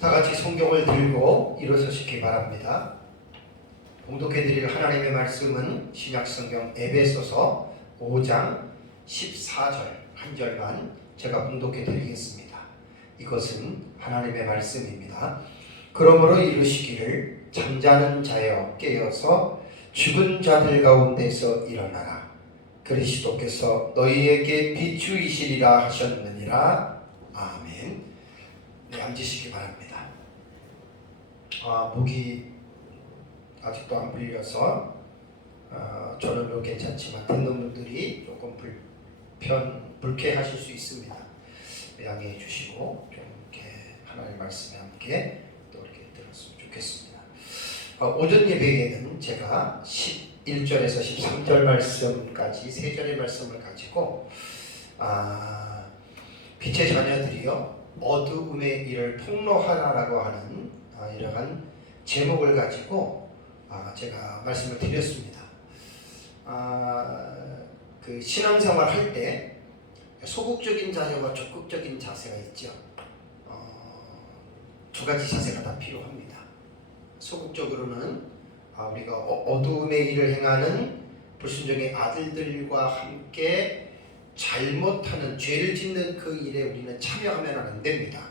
다 같이 성경을 들고 일어서시기 바랍니다. 봉독해 드릴 하나님의 말씀은 신약성경 에베소서 5장 14절 한 절만 제가 봉독해 드리겠습니다. 이것은 하나님의 말씀입니다. 그러므로 이르시기를 잠자는 자여 깨어서 죽은 자들 가운데서 일어나라. 그리스도께서 너희에게 비추이시리라 하셨느니라. 아멘. 네, 앉으시기 바랍니다. 목이 아직도 안 풀려서 저는 괜찮지만 듣는 분들이 조금 불쾌하실 수 있습니다. 양해해 주시고 좀 이렇게 하나님의 말씀에 함께 또 이렇게 들었으면 좋겠습니다. 오전 예배에는 제가 11절에서 13절 말씀까지 세 절의 말씀을 가지고 빛의 자녀들이여 어두움의 일을 폭로하라라고 하는 이러한 제목을 가지고 제가 말씀을 드렸습니다. 그 신앙생활 할 때 소극적인 자세와 적극적인 자세가 있죠. 두 가지 자세가 다 필요합니다. 소극적으로는 우리가 어두움의 일을 행하는 불순종의 아들들과 함께 잘못하는 죄를 짓는 그 일에 우리는 참여하면 안 됩니다.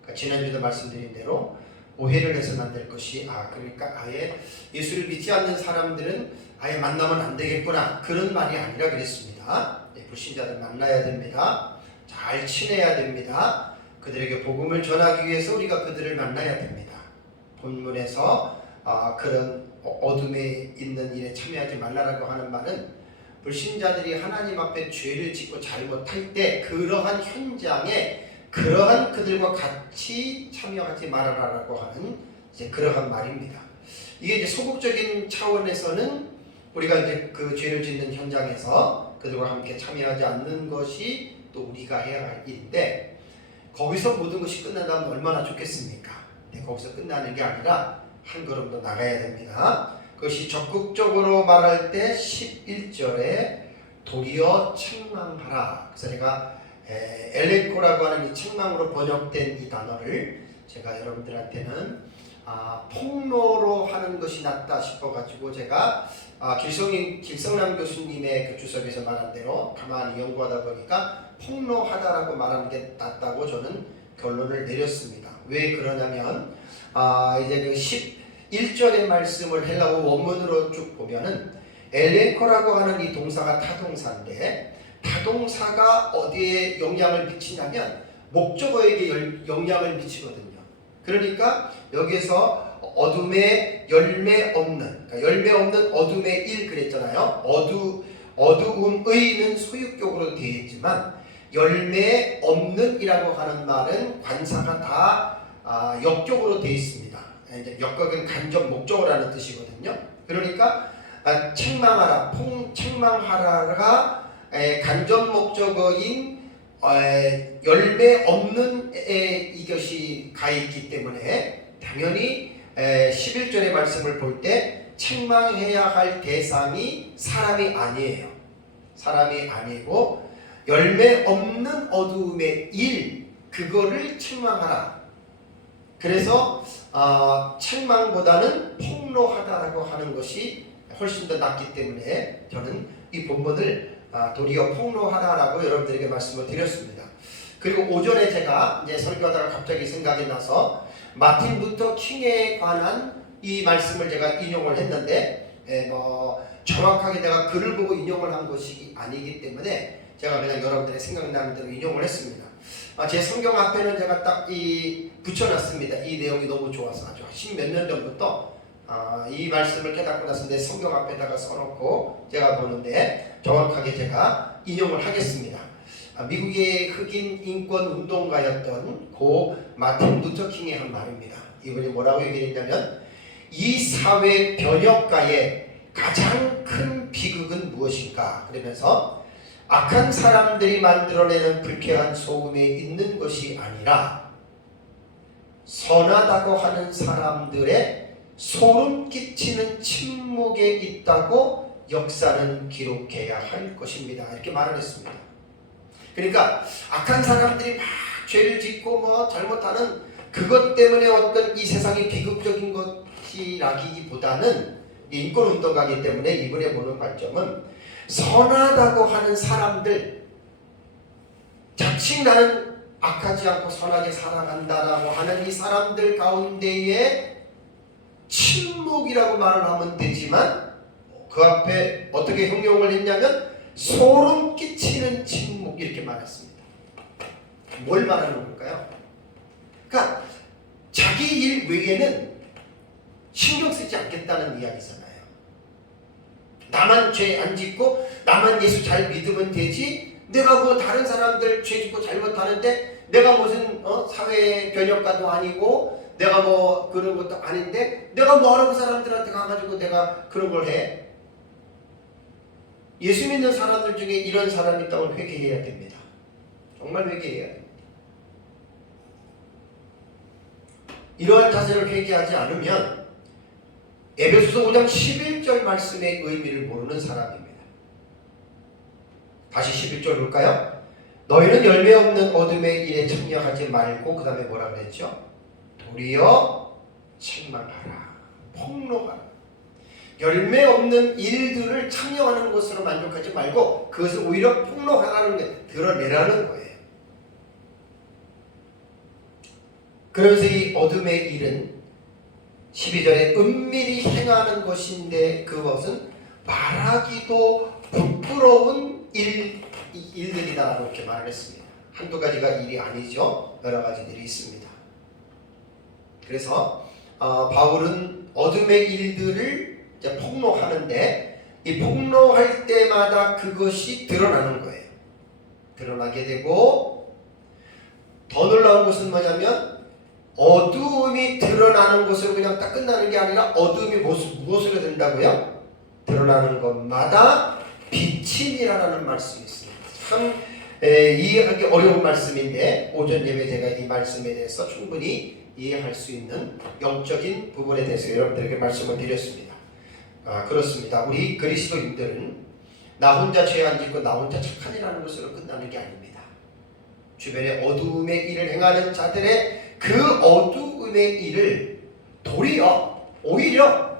그러니까 지난주에도 말씀드린 대로 오해를 해서는 안 될 것이 그러니까 아예 예수를 믿지 않는 사람들은 아예 만나면 안 되겠구나 그런 말이 아니라 그랬습니다. 불신자들 만나야 됩니다. 잘 친해야 됩니다. 그들에게 복음을 전하기 위해서 우리가 그들을 만나야 됩니다. 본문에서 그런 어둠에 있는 일에 참여하지 말라라고 하는 말은 불신자들이 하나님 앞에 죄를 짓고 잘못할 때 그러한 현장에 그러한 그들과 같이 참여하지 말아라라고 하는 이제 그러한 말입니다. 이게 이제 소극적인 차원에서는 우리가 이제 그 죄를 짓는 현장에서 그들과 함께 참여하지 않는 것이 또 우리가 해야 할 일인데 거기서 모든 것이 끝난다면 얼마나 좋겠습니까? 거기서 끝나는 게 아니라 한 걸음 더 나가야 됩니다. 그것이 적극적으로 말할 때 11절에 도리어 책망하라. 그래서 제가 엘레코라고 하는 이 책망으로 번역된 이 단어를 제가 여러분들한테는 폭로로 하는 것이 낫다 싶어가지고 제가 길성남 교수님의 그 주석에서 말한 대로 가만히 연구하다 보니까 폭로하다라고 말하는 게 낫다고 저는 결론을 내렸습니다. 왜 그러냐면 이제 그 11절의 말씀을 헬라어 원문으로 쭉 보면은 엘레코라고 하는 이 동사가 타동사인데 타동사가 어디에 영향을 미치냐면 목적어에게 영향을 미치거든요. 그러니까 여기서 어둠에 열매 없는, 그러니까 열매 없는 어둠의 일 그랬잖아요. 어두움의는 소유격으로 되어 있지만 열매 없는이라고 하는 말은 관사가 다 역격으로 되어 있습니다. 이제 역격은 간접 목적어라는 뜻이거든요. 그러니까 책망하라, 책망하라가 간접 목적어인 열매 없는 이것이 가 있기 때문에 당연히 11절의 말씀을 볼 때 책망해야 할 대상이 사람이 아니에요. 사람이 아니고 열매 없는 어두움의 일 그거를 책망하라. 그래서 책망보다는 폭로하다라고 하는 것이 훨씬 더 낫기 때문에 저는 이 본문을 도리어 폭로하라라고 여러분들에게 말씀을 드렸습니다. 그리고 오전에 제가 이제 설교하다가 갑자기 생각이 나서 마틴 루터 킹에 관한 이 말씀을 제가 인용을 했는데 정확하게 내가 글을 보고 인용을 한 것이 아니기 때문에 제가 그냥 여러분들의 생각나는 대로 인용을 했습니다. 제 성경 앞에는 제가 딱 붙여놨습니다. 이 내용이 너무 좋아서 아주 십몇 년 전부터 이 말씀을 깨닫고 나서 내 성경 앞에다가 써놓고 제가 보는데 정확하게 제가 인용을 하겠습니다. 미국의 흑인 인권 운동가였던 고 마틴 루터 킹의 한 말입니다. 이분이 뭐라고 얘기했냐면 이 사회 변혁가의 가장 큰 비극은 무엇인가? 그러면서 악한 사람들이 만들어내는 불쾌한 소음에 있는 것이 아니라 선하다고 하는 사람들의 소름 끼치는 침묵에 있다고 역사는 기록해야 할 것입니다. 이렇게 말을 했습니다. 그러니까 악한 사람들이 막 죄를 짓고 잘못하는 그것 때문에 어떤 이 세상이 비극적인 것이라기보다는 인권운동가이기 때문에 이분의 보는 관점은 선하다고 하는 사람들, 자칫 나는 악하지 않고 선하게 살아간다라고 하는 이 사람들 가운데에 침묵이라고 말을 하면 되지만 그 앞에 어떻게 형용을 했냐면 소름 끼치는 침묵 이렇게 말했습니다. 뭘 말하는 걸까요? 그러니까 자기 일 외에는 신경 쓰지 않겠다는 이야기잖아요. 나만 죄 안 짓고 나만 예수 잘 믿으면 되지, 내가 뭐 다른 사람들 죄 짓고 잘못하는데 내가 무슨 사회 변혁가도 아니고 내가 뭐 그런 것도 아닌데 내가 뭐하러 그 사람들한테 가가지고 내가 그런 걸 해? 예수 믿는 사람들 중에 이런 사람이 있다면 회개해야 됩니다. 정말 회개해야 됩니다. 이러한 자세를 회개하지 않으면 에베소서 5장 11절 말씀의 의미를 모르는 사람입니다. 다시 11절 볼까요? 너희는 열매 없는 어둠의 일에 참여하지 말고 그 다음에 뭐라 그랬죠? 도리어 책망하라, 폭로하라. 열매 없는 일들을 참여하는 것으로 만족하지 말고 그것을 오히려 폭로하라는 게 드러내라는 거예요. 그래서 이 어둠의 일은 12절에 은밀히 행하는 것인데 그것은 말하기도 부끄러운 일들이다 이렇게 말을 했습니다. 한두 가지가 일이 아니죠. 여러 가지들이 있습니다. 그래서 바울은 어둠의 일들을 이제 폭로하는데 이 폭로할 때마다 그것이 드러나는 거예요. 드러나게 되고 더 놀라운 것은 뭐냐면 어두움이 드러나는 것으로 그냥 딱 끝나는 게 아니라 어두움이 무엇으로 된다고요? 드러나는 것마다 빛이 일어나는 말씀이 있습니다. 참 이해하기 어려운 말씀인데 오전 예배 제가 이 말씀에 대해서 충분히 이해할 수 있는 영적인 부분에 대해서 여러분들에게 말씀을 드렸습니다. 그렇습니다. 우리 그리스도인들은 나 혼자 죄 안 짓고 나 혼자 착한 일 하는 것으로 끝나는 게 아닙니다. 주변에 어두움의 일을 행하는 자들의 그 어두움의 일을 도리어 오히려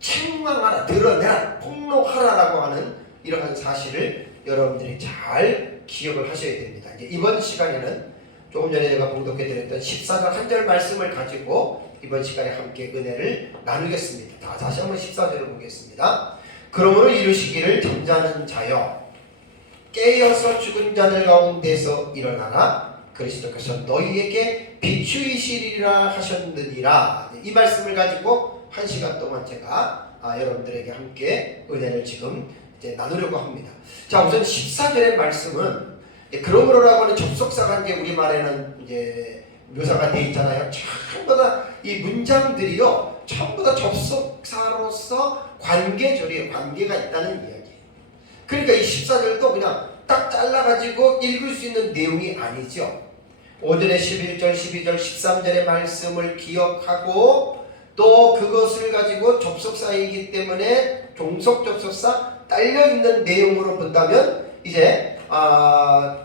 책망하라, 드러내라, 폭로하라라고 하는 이러한 사실을 여러분들이 잘 기억을 하셔야 됩니다. 이제 이번 시간에는 조금 전에 제가 봉독해 드렸던 14절 한 절 말씀을 가지고 이번 시간에 함께 은혜를 나누겠습니다. 다시 한번 14절을 보겠습니다. 그러므로 이루시기를 잠자는 자여 깨어서 죽은 자들 가운데서 일어나라. 그리스도께서 너희에게 비추이시리라 하셨느니라. 이 말씀을 가지고 한 시간 동안 제가 여러분들에게 함께 은혜를 지금 이제 나누려고 합니다. 자, 우선 14절의 말씀은 그러므로라고 하는 접속사 관계 우리말에는 이제 묘사가 되어 있잖아요. 전부 다 이 문장들이요, 전부 다 접속사로서 관계절이에요. 관계가 있다는 이야기예요. 그러니까 이 14절도 그냥 딱 잘라가지고 읽을 수 있는 내용이 아니죠. 오전에 11절, 12절, 13절의 말씀을 기억하고 또 그것을 가지고 접속사이기 때문에 종속 접속사 딸려있는 내용으로 본다면 이제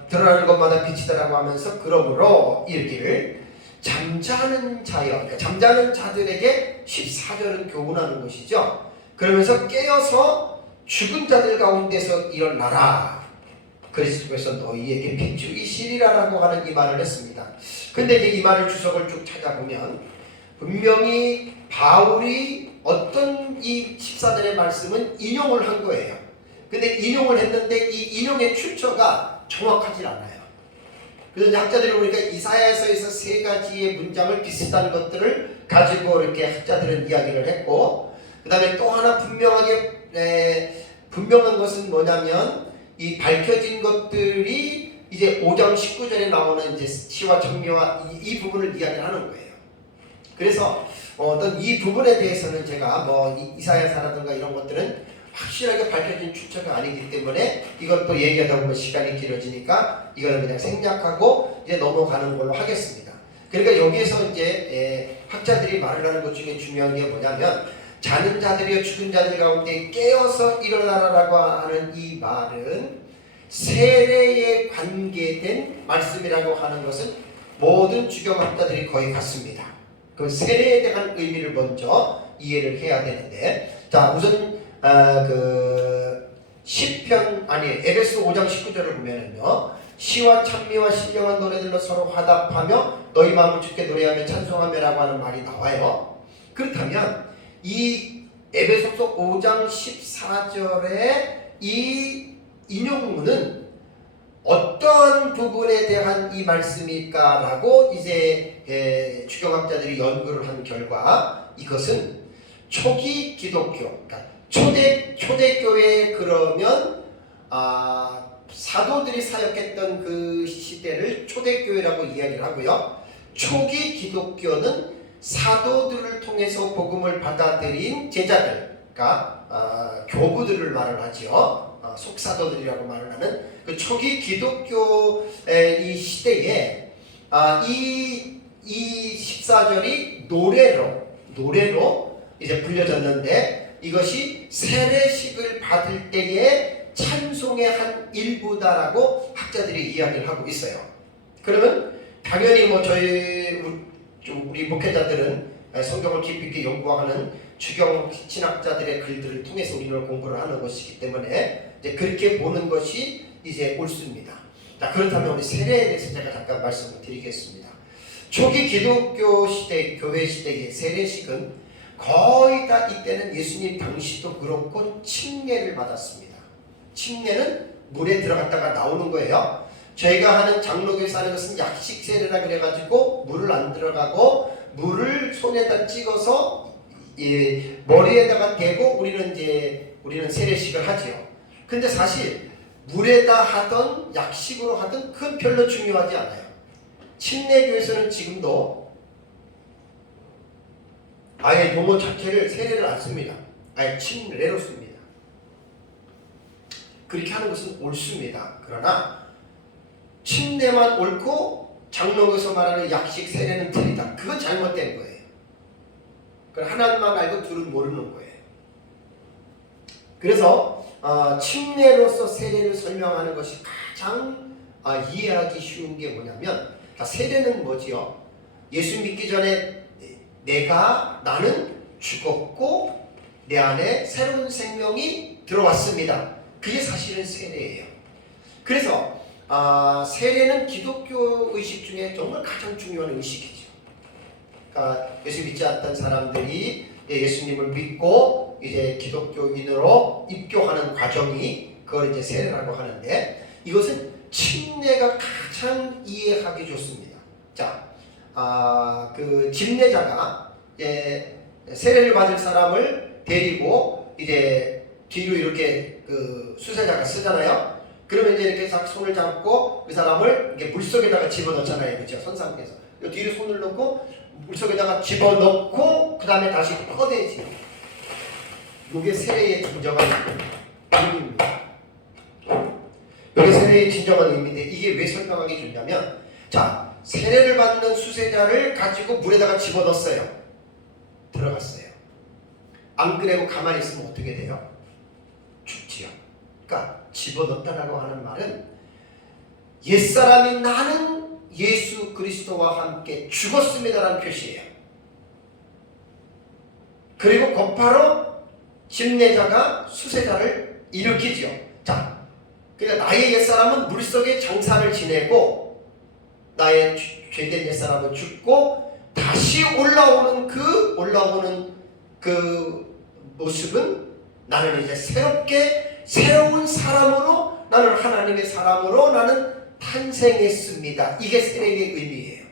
드러나는 것마다 빛이다라고 하면서 그러므로 이르기를 잠자는 자여, 그러니까 잠자는 자들에게 14절은 교훈하는 것이죠. 그러면서 깨어서 죽은 자들 가운데서 일어나라. 그리스도께서 너희에게 비추이시리라라고 하는 이 말을 했습니다. 근데 이제 이 말을 주석을 쭉 찾아보면 분명히 바울이 어떤 이 14절의 말씀은 인용을 한 거예요. 근데 인용을 했는데 이 인용의 출처가 정확하지 않아요. 그래서 학자들이 보니까 이사야서에서 세 가지의 문장을 비슷한 것들을 가지고 이렇게 학자들은 이야기를 했고, 그 다음에 또 하나 분명한 것은 뭐냐면 이 밝혀진 것들이 이제 5장 19절에 나오는 이제 시와 청미와 이 부분을 이야기를 하는 거예요. 그래서 어떤 이 부분에 대해서는 제가 뭐 이사야서라든가 이런 것들은 확실하게 밝혀진 출처가 아니기 때문에 이것도 얘기하다 보면 시간이 길어지니까 이거는 그냥 생략하고 이제 넘어가는 걸로 하겠습니다. 그러니까 여기에서 이제 학자들이 말을 하는 것 중에 중요한 게 뭐냐면 자는 자들이여 죽은 자들 가운데 깨어서 일어나라라고 하는 이 말은 세례에 관계된 말씀이라고 하는 것은 모든 주경학자들이 거의 같습니다. 그 세례에 대한 의미를 먼저 이해를 해야 되는데, 자 우선 에베소 5장 19절을 보면은요, 시와 찬미와 신령한 노래들로 서로 화답하며 너희 마음을 주께 노래하며 찬송하며라고 하는 말이 나와요. 그렇다면 이 에베소서 5장 14절의 이 인용문은 어떠한 부분에 대한 이 말씀일까라고 이제 주경학자들이 연구를 한 결과, 이것은 초기 기독교, 그러니까 초대교회, 그러면 사도들이 사역했던 그 시대를 초대교회라고 이야기를 하고요. 초기 기독교는 사도들을 통해서 복음을 받아들인 제자들, 그러니까 교부들을 말을 하죠. 속사도들이라고 말을 하는 그 초기 기독교의 이 시대에 이 14절이 노래로 이제 불려졌는데, 이것이 세례식을 받을 때의 찬송의 한 일부다라고 학자들이 이야기를 하고 있어요. 그러면 당연히 우리 목회자들은 성경을 깊이 있게 연구하는 주경 신학자들의 글들을 통해서 우리는 공부를 하는 것이기 때문에 이제 그렇게 보는 것이 이제 옳습니다. 자, 그렇다면 우리 세례에 대해서 제가 잠깐 말씀을 드리겠습니다. 초기 기독교 시대, 교회 시대의 세례식은 거의 다 이때는 예수님 당시도 그렇고 침례를 받았습니다. 침례는 물에 들어갔다가 나오는 거예요. 저희가 하는 장로교에서 하는 것은 약식 세례라 그래가지고 물을 안 들어가고 물을 손에다 찍어서 머리에다가 대고 우리는 세례식을 하지요. 근데 사실 물에다 하던 약식으로 하든 그건 별로 중요하지 않아요. 침례교에서는 지금도 아예 용어 자체를 세례를 안 씁니다. 아예 침례로 씁니다. 그렇게 하는 것은 옳습니다. 그러나 침례만 옳고 장로교에서 말하는 약식 세례는 틀리다. 그건 잘못된 거예요. 그건 하나님만 알고 둘은 모르는 거예요. 그래서 침례로서 세례를 설명하는 것이 가장 이해하기 쉬운 게 뭐냐면, 세례는 뭐지요? 예수 믿기 전에 나는 죽었고 내 안에 새로운 생명이 들어왔습니다. 그게 사실은 세례예요. 그래서 세례는 기독교 의식 중에 정말 가장 중요한 의식이죠. 그러니까 예수 믿지 않던 사람들이 예수님을 믿고 이제 기독교인으로 입교하는 과정이 그걸 이제 세례라고 하는데, 이것은 침례가 가장 이해하기 좋습니다. 자, 그 집례자가 세례를 받을 사람을 데리고 이제 뒤로 이렇게 그 수세자가 쓰잖아요. 그러면 이제 이렇게 손을 잡고 그 사람을 이렇게 물속에다가 집어넣잖아요, 그렇죠? 선상에서 뒤로 손을 넣고 물속에다가 집어넣고 그 다음에 다시 꺼내지. 이게 세례의 진정한 의미입니다. 이게 세례의 진정한 의미인데, 이게 왜 설명하기 좋냐면, 자, 세례를 받는 수세자를 가지고 물에다가 집어넣었어요. 들어갔어요. 안 그래고 가만히 있으면 어떻게 돼요? 죽지요. 그러니까 집어넣었다라고 하는 말은 옛사람인 나는 예수 그리스도와 함께 죽었습니다라는 표시예요. 그리고 곧바로 집례자가 수세자를 일으키죠. 자, 그러니까 나의 옛사람은 물속에 장사를 지내고 나의 죄된 옛사람은 죽고 다시 올라오는 그 모습은 나는 이제 새로운 사람으로, 나는 하나님의 사람으로 나는 탄생했습니다. 이게 세례의 의미예요.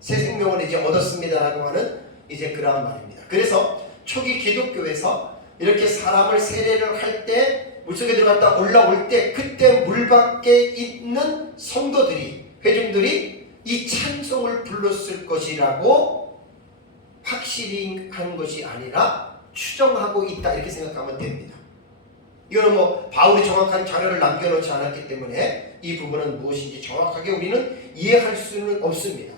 새 생명을 이제 얻었습니다라고 하는 이제 그러한 말입니다. 그래서 초기 기독교에서 이렇게 사람을 세례를 할 때 물속에 들어갔다 올라올 때 그때 물 밖에 있는 성도들이, 회중들이 이 찬송을 불렀을 것이라고 확실히 한 것이 아니라 추정하고 있다, 이렇게 생각하면 됩니다. 이거는 바울이 정확한 자료를 남겨놓지 않았기 때문에 이 부분은 무엇인지 정확하게 우리는 이해할 수는 없습니다.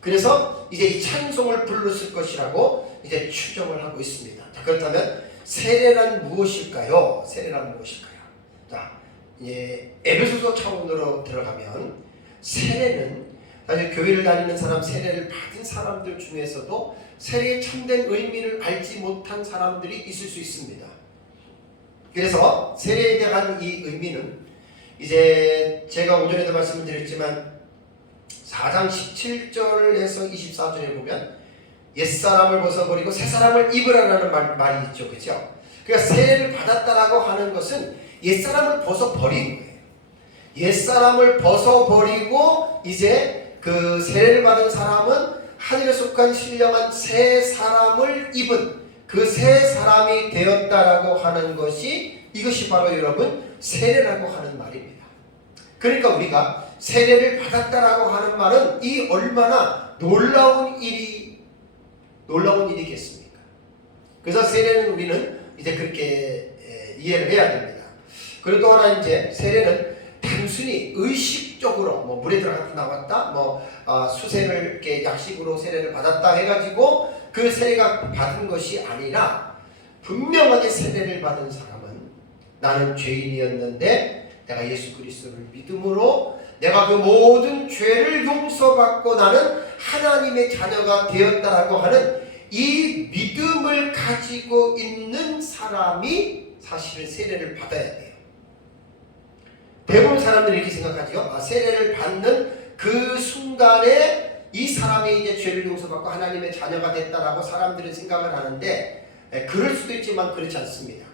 그래서 이제 이 찬송을 불렀을 것이라고 이제 추정을 하고 있습니다. 자, 그렇다면 세례란 무엇일까요? 세례란 무엇일까요? 자, 이제 에베소서 차원으로 들어가면 세례는 사실 교회를 다니는 사람, 세례를 받은 사람들 중에서도 세례의 참된 의미를 알지 못한 사람들이 있을 수 있습니다. 그래서 세례에 대한 이 의미는 이제 제가 오전에도 말씀을 드렸지만 4장 17절에서 24절에 보면 옛사람을 벗어버리고 새사람을 입으라라는 말이 있죠. 그렇죠? 그러니까 세례를 받았다라고 하는 것은 옛사람을 벗어버린 거예요. 옛사람을 벗어버리고 이제 그 세례를 받은 사람은 하늘에 속한 신령한 새 사람을 입은 그 새 사람이 되었다라고 하는 것이 이것이 바로 여러분 세례라고 하는 말입니다. 그러니까 우리가 세례를 받았다라고 하는 말은 이 얼마나 놀라운 일이겠습니까? 그래서 세례는 우리는 이제 그렇게 이해를 해야 됩니다. 그리고 또 하나 이제 세례는 단순히 의식적으로 뭐 물에 들어갔다 나왔다, 수세를 이렇게 약식으로 세례를 받았다 해가지고 그 세례가 받은 것이 아니라 분명하게 세례를 받은 사람은 나는 죄인이었는데 내가 예수 그리스도를 믿음으로 내가 그 모든 죄를 용서받고 나는 하나님의 자녀가 되었다라고 하는 이 믿음을 가지고 있는 사람이 사실은 세례를 받아야 돼요. 대부분 사람들이 이렇게 생각하죠. 세례를 받는 그 순간에 이 사람이 이제 죄를 용서받고 하나님의 자녀가 됐다라고 사람들은 생각을 하는데 그럴 수도 있지만 그렇지 않습니다.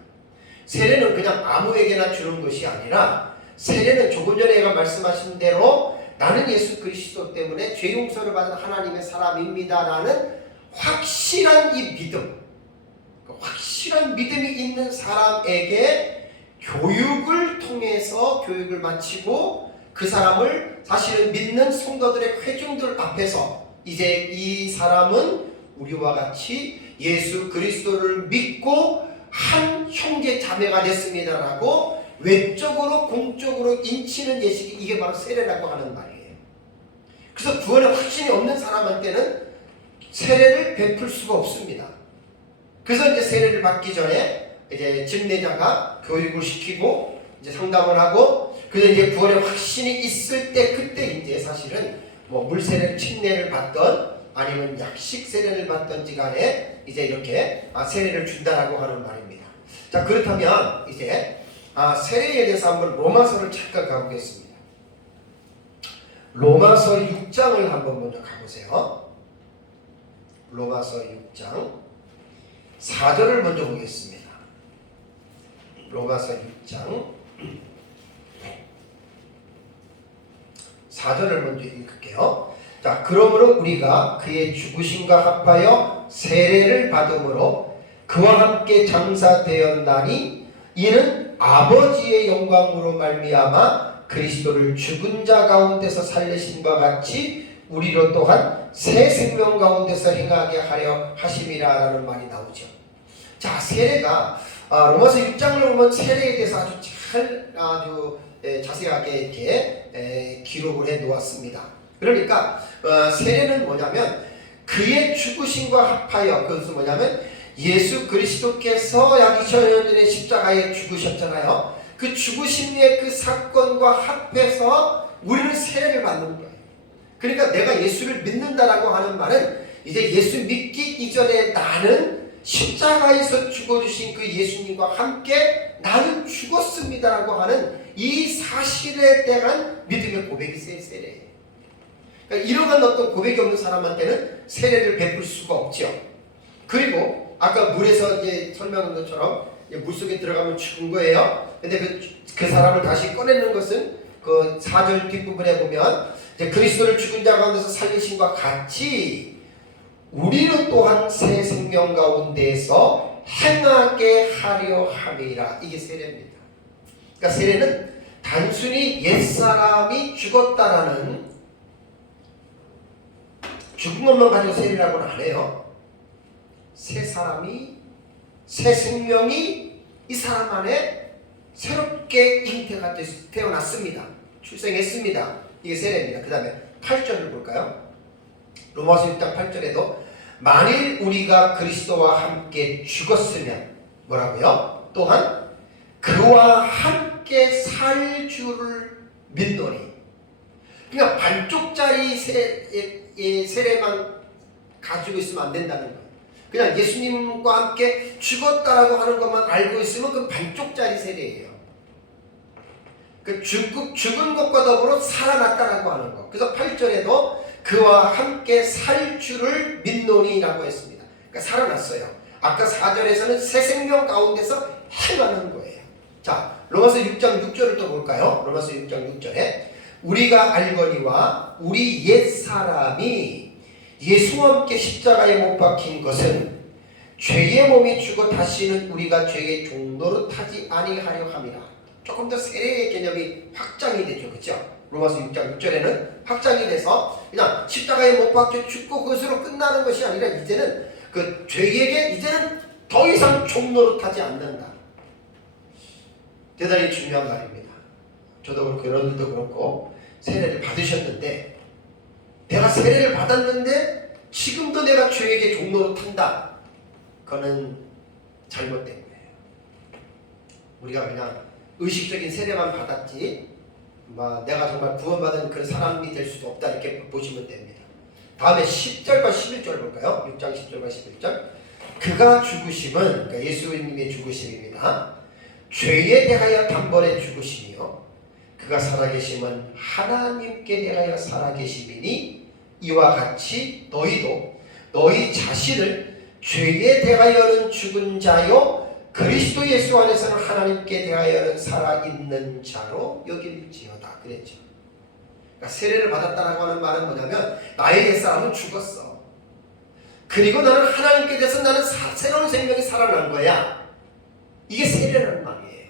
세례는 그냥 아무에게나 주는 것이 아니라 세례는 조금 전에 제가 말씀하신 대로 나는 예수 그리스도 때문에 죄 용서를 받은 하나님의 사람입니다라는 확실한 이 믿음, 확실한 믿음이 있는 사람에게 교육을 통해서 교육을 마치고 그 사람을 사실은 믿는 성도들의 회중들 앞에서 이제 이 사람은 우리와 같이 예수 그리스도를 믿고 한 형제 자매가 됐습니다라고 외적으로 공적으로 인치는 예식이 이게 바로 세례라고 하는 말이에요. 그래서 구원에 확신이 없는 사람한테는 세례를 베풀 수가 없습니다. 그래서 이제 세례를 받기 전에 이제 집례자가 교육을 시키고 이제 상담을 하고 그래서 이제 구원에 확신이 있을 때 그때 이제 사실은 뭐 물세례를 침례를 받던 아니면 약식 세례를 받던지 간에 이제 이렇게 세례를 준다라고 하는 말입니다. 자, 그렇다면 이제 세례에 대해서 한번 로마서를 잠깐 가보겠습니다. 로마서 6장을 한번 먼저 가보세요. 로마서 6장 4절을 먼저 보겠습니다. 로마서 6장 4절을 먼저 읽을게요. 자, 그러므로 우리가 그의 죽으심과 합하여 세례를 받음으로 그와 함께 장사되었나니 이는 아버지의 영광으로 말미암아 그리스도를 죽은 자 가운데서 살리심과 같이 우리로 또한 새 생명 가운데서 행하게 하려 하심이라라는 말이 나오죠. 자, 세례가 로마서 6장을 보면 세례에 대해서 아주 자세하게 이렇게 기록을 해 놓았습니다. 그러니까 세례는 뭐냐면 그의 죽으심과 합하여, 그것은 뭐냐면 예수 그리스도께서 약 2000년 전에 십자가에 죽으셨잖아요. 그 죽으심의 그 사건과 합해서 우리는 세례를 받는 거예요. 그러니까 내가 예수를 믿는다라고 하는 말은 이제 예수 믿기 이전에 나는 십자가에서 죽어주신 그 예수님과 함께 나는 죽었습니다라고 하는 이 사실에 대한 믿음의 고백이 세례예요. 그러니까 이러한 어떤 고백이 없는 사람한테는 세례를 베풀 수가 없죠. 그리고 아까 물에서 이제 설명한 것처럼 물속에 들어가면 죽은 거예요. 근데 그 사람을 다시 꺼내는 것은 그 4절 뒷부분에 보면 이제 그리스도를 죽은 자 가운데서 살리심과 같이 우리는 또한 새 생명 가운데에서 행하게 하려 함이라. 이게 세례입니다. 그러니까 세례는 단순히 옛사람이 죽었다라는 죽은 것만 가지고 세례라고는 안 해요. 새 사람이, 새 생명이 이 사람 안에 새롭게 잉태가 태어났습니다. 출생했습니다. 이게 세례입니다. 그 다음에 8절을 볼까요? 로마서 6장 8절에도 만일 우리가 그리스도와 함께 죽었으면 뭐라고요? 또한 그와 함께 살 줄을 믿노니. 그러니까 반쪽짜리 세례만 가지고 있으면 안 된다는 거예요. 그냥 예수님과 함께 죽었다라고 하는 것만 알고 있으면 그 반쪽짜리 세례예요. 그 죽은 것과 더불어 살아났다라고 하는 것. 그래서 8절에도 그와 함께 살 줄을 믿노니라고 했습니다. 그러니까 살아났어요. 아까 4절에서는 새 생명 가운데서 행하는 거예요. 자, 로마서 6장 6절을 또 볼까요? 로마서 6장 6절에 우리가 알거니와 우리 옛사람이 예수와 함께 십자가에 못 박힌 것은 죄의 몸이 죽어 다시는 우리가 죄의 종노릇 하지 아니하려 함이라. 조금 더 세례의 개념이 확장이 되죠. 그렇죠? 로마서 6장 6절에는 확장이 돼서 그냥 십자가에 못 박혀 죽고 그것으로 끝나는 것이 아니라 이제는 그 죄에게 이제는 더 이상 종노릇하지 않는다. 대단히 중요한 말입니다. 저도 그렇고 여러분들도 그렇고 세례를 받으셨는데 내가 세례를 받았는데 지금도 내가 죄에게 종노릇한다. 그거는 잘못된 거예요. 우리가 그냥 의식적인 세례만 받았지 내가 정말 구원받은 그런 사람이 될 수도 없다 이렇게 보시면 됩니다. 다음에 10절과 11절 볼까요? 6장 10절과 11절. 그가 죽으심은 그러니까 예수님의 죽으심입니다. 죄에 대하여 단번에 죽으시며 그가 살아계심은 하나님께 대하여 살아계심이니 이와 같이 너희도 너희 자신을 죄에 대하여는 죽은 자요 그리스도 예수 안에서는 하나님께 대하여는 살아있는 자로 여길지어다 그랬죠. 그러니까 세례를 받았다라고 하는 말은 뭐냐면 나의 옛사람은 죽었어. 그리고 나는 하나님께 대해서 나는 새로운 생명이 살아난 거야. 이게 세례라는 말이에요.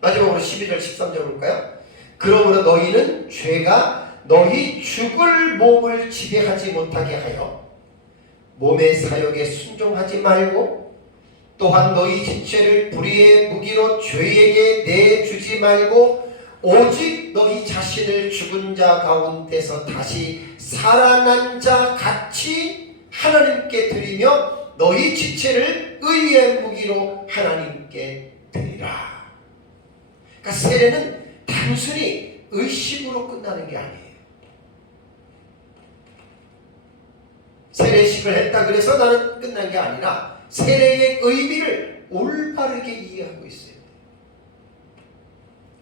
마지막으로 12절 13절 볼까요? 그러므로 너희는 죄가 너희 죽을 몸을 지배하지 못하게 하여 몸의 사욕에 순종하지 말고 또한 너희 지체를 불의의 무기로 죄에게 내주지 말고 오직 너희 자신을 죽은 자 가운데서 다시 살아난 자 같이 하나님께 드리며 너희 지체를 의의 무기로 하나님께 드리라. 그러니까 세례는 단순히 의식으로 끝나는 게 아니에요. 세례식을 했다 그래서 나는 끝난 게 아니라 세례의 의미를 올바르게 이해하고 있어요.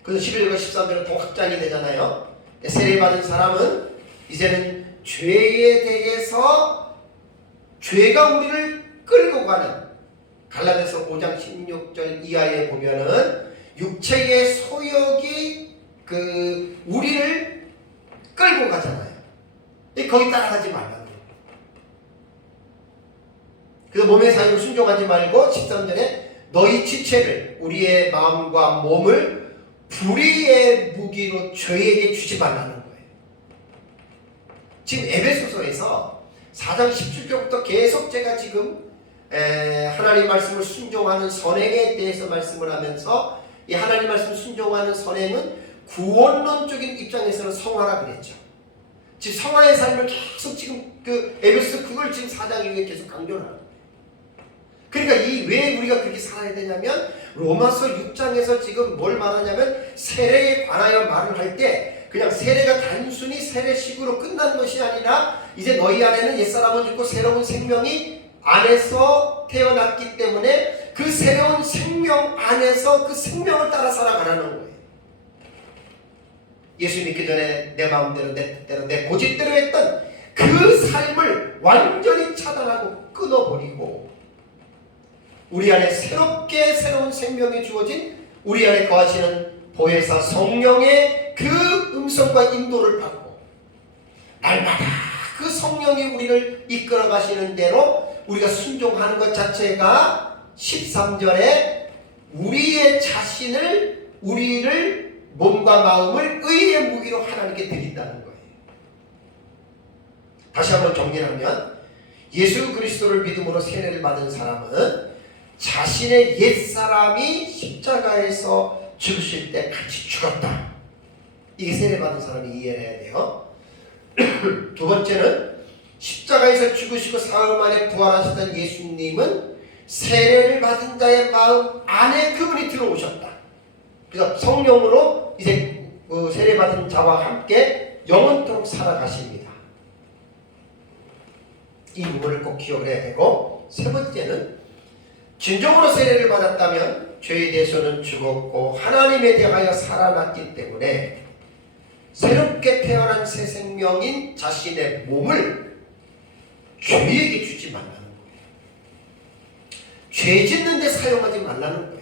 그래서 11절과 13절은 더 확장이 되잖아요. 세례받은 사람은 이제는 죄에 대해서 죄가 우리를 끌고 가는 갈라디아서 5장 16절 이하에 보면은 육체의 소욕이 우리를 끌고 가잖아요. 거기 따라가지 말라고. 그래서 몸의 사욕을 순종하지 말고 13절에 너희 지체를 우리의 마음과 몸을 불의의 무기로 죄에게 주지 말라는 거예요. 지금 에베소서에서 4장 17절부터 계속 제가 지금 하나님 말씀을 순종하는 선행에 대해서 말씀을 하면서 이 하나님 말씀 순종하는 선행은 구원론적인 입장에서는 성화라 그랬죠. 지금 성화의 삶을 계속 지금 에베소 그걸 지금 4장 이후에 계속 강조를 하는 거예요. 그러니까 왜 우리가 그렇게 살아야 되냐면 로마서 6장에서 지금 뭘 말하냐면 세례에 관하여 말을 할 때 그냥 세례가 단순히 세례식으로 끝난 것이 아니라 이제 너희 안에는 옛사람은 죽고 새로운 생명이 안에서 태어났기 때문에 그 새로운 생명 안에서 그 생명을 따라 살아가라는 거예요. 예수 믿기 전에 내 마음대로 내 뜻대로 내 고집대로 했던 그 삶을 완전히 차단하고 끊어버리고 우리 안에 새롭게 새로운 생명이 주어진 우리 안에 거하시는 보혜사 성령의 그 음성과 인도를 받고 날마다 그 성령이 우리를 이끌어 가시는 대로 우리가 순종하는 것 자체가 13절에 우리의 자신을 우리를 몸과 마음을 의의 무기로 하나님께 드린다는 거예요. 다시 한번 정리하면 예수 그리스도를 믿음으로 세례를 받은 사람은 자신의 옛사람이 십자가에서 죽으실 때 같이 죽었다. 이게 세례받은 사람이 이해해야 돼요. 두 번째는 십자가에서 죽으시고 사흘 만에 부활하셨던 예수님은 세례를 받은 자의 마음 안에 그분이 들어오셨다. 그래서 성령으로 이제 그 세례받은 자와 함께 영원토록 살아가십니다. 이 부분을 꼭 기억을 해야 되고, 세 번째는 진정으로 세례를 받았다면 죄에 대해서는 죽었고 하나님에 대하여 살아났기 때문에 새롭게 태어난 새 생명인 자신의 몸을 죄에게 주지 말라는 거예요. 죄 짓는 데 사용하지 말라는 거예요.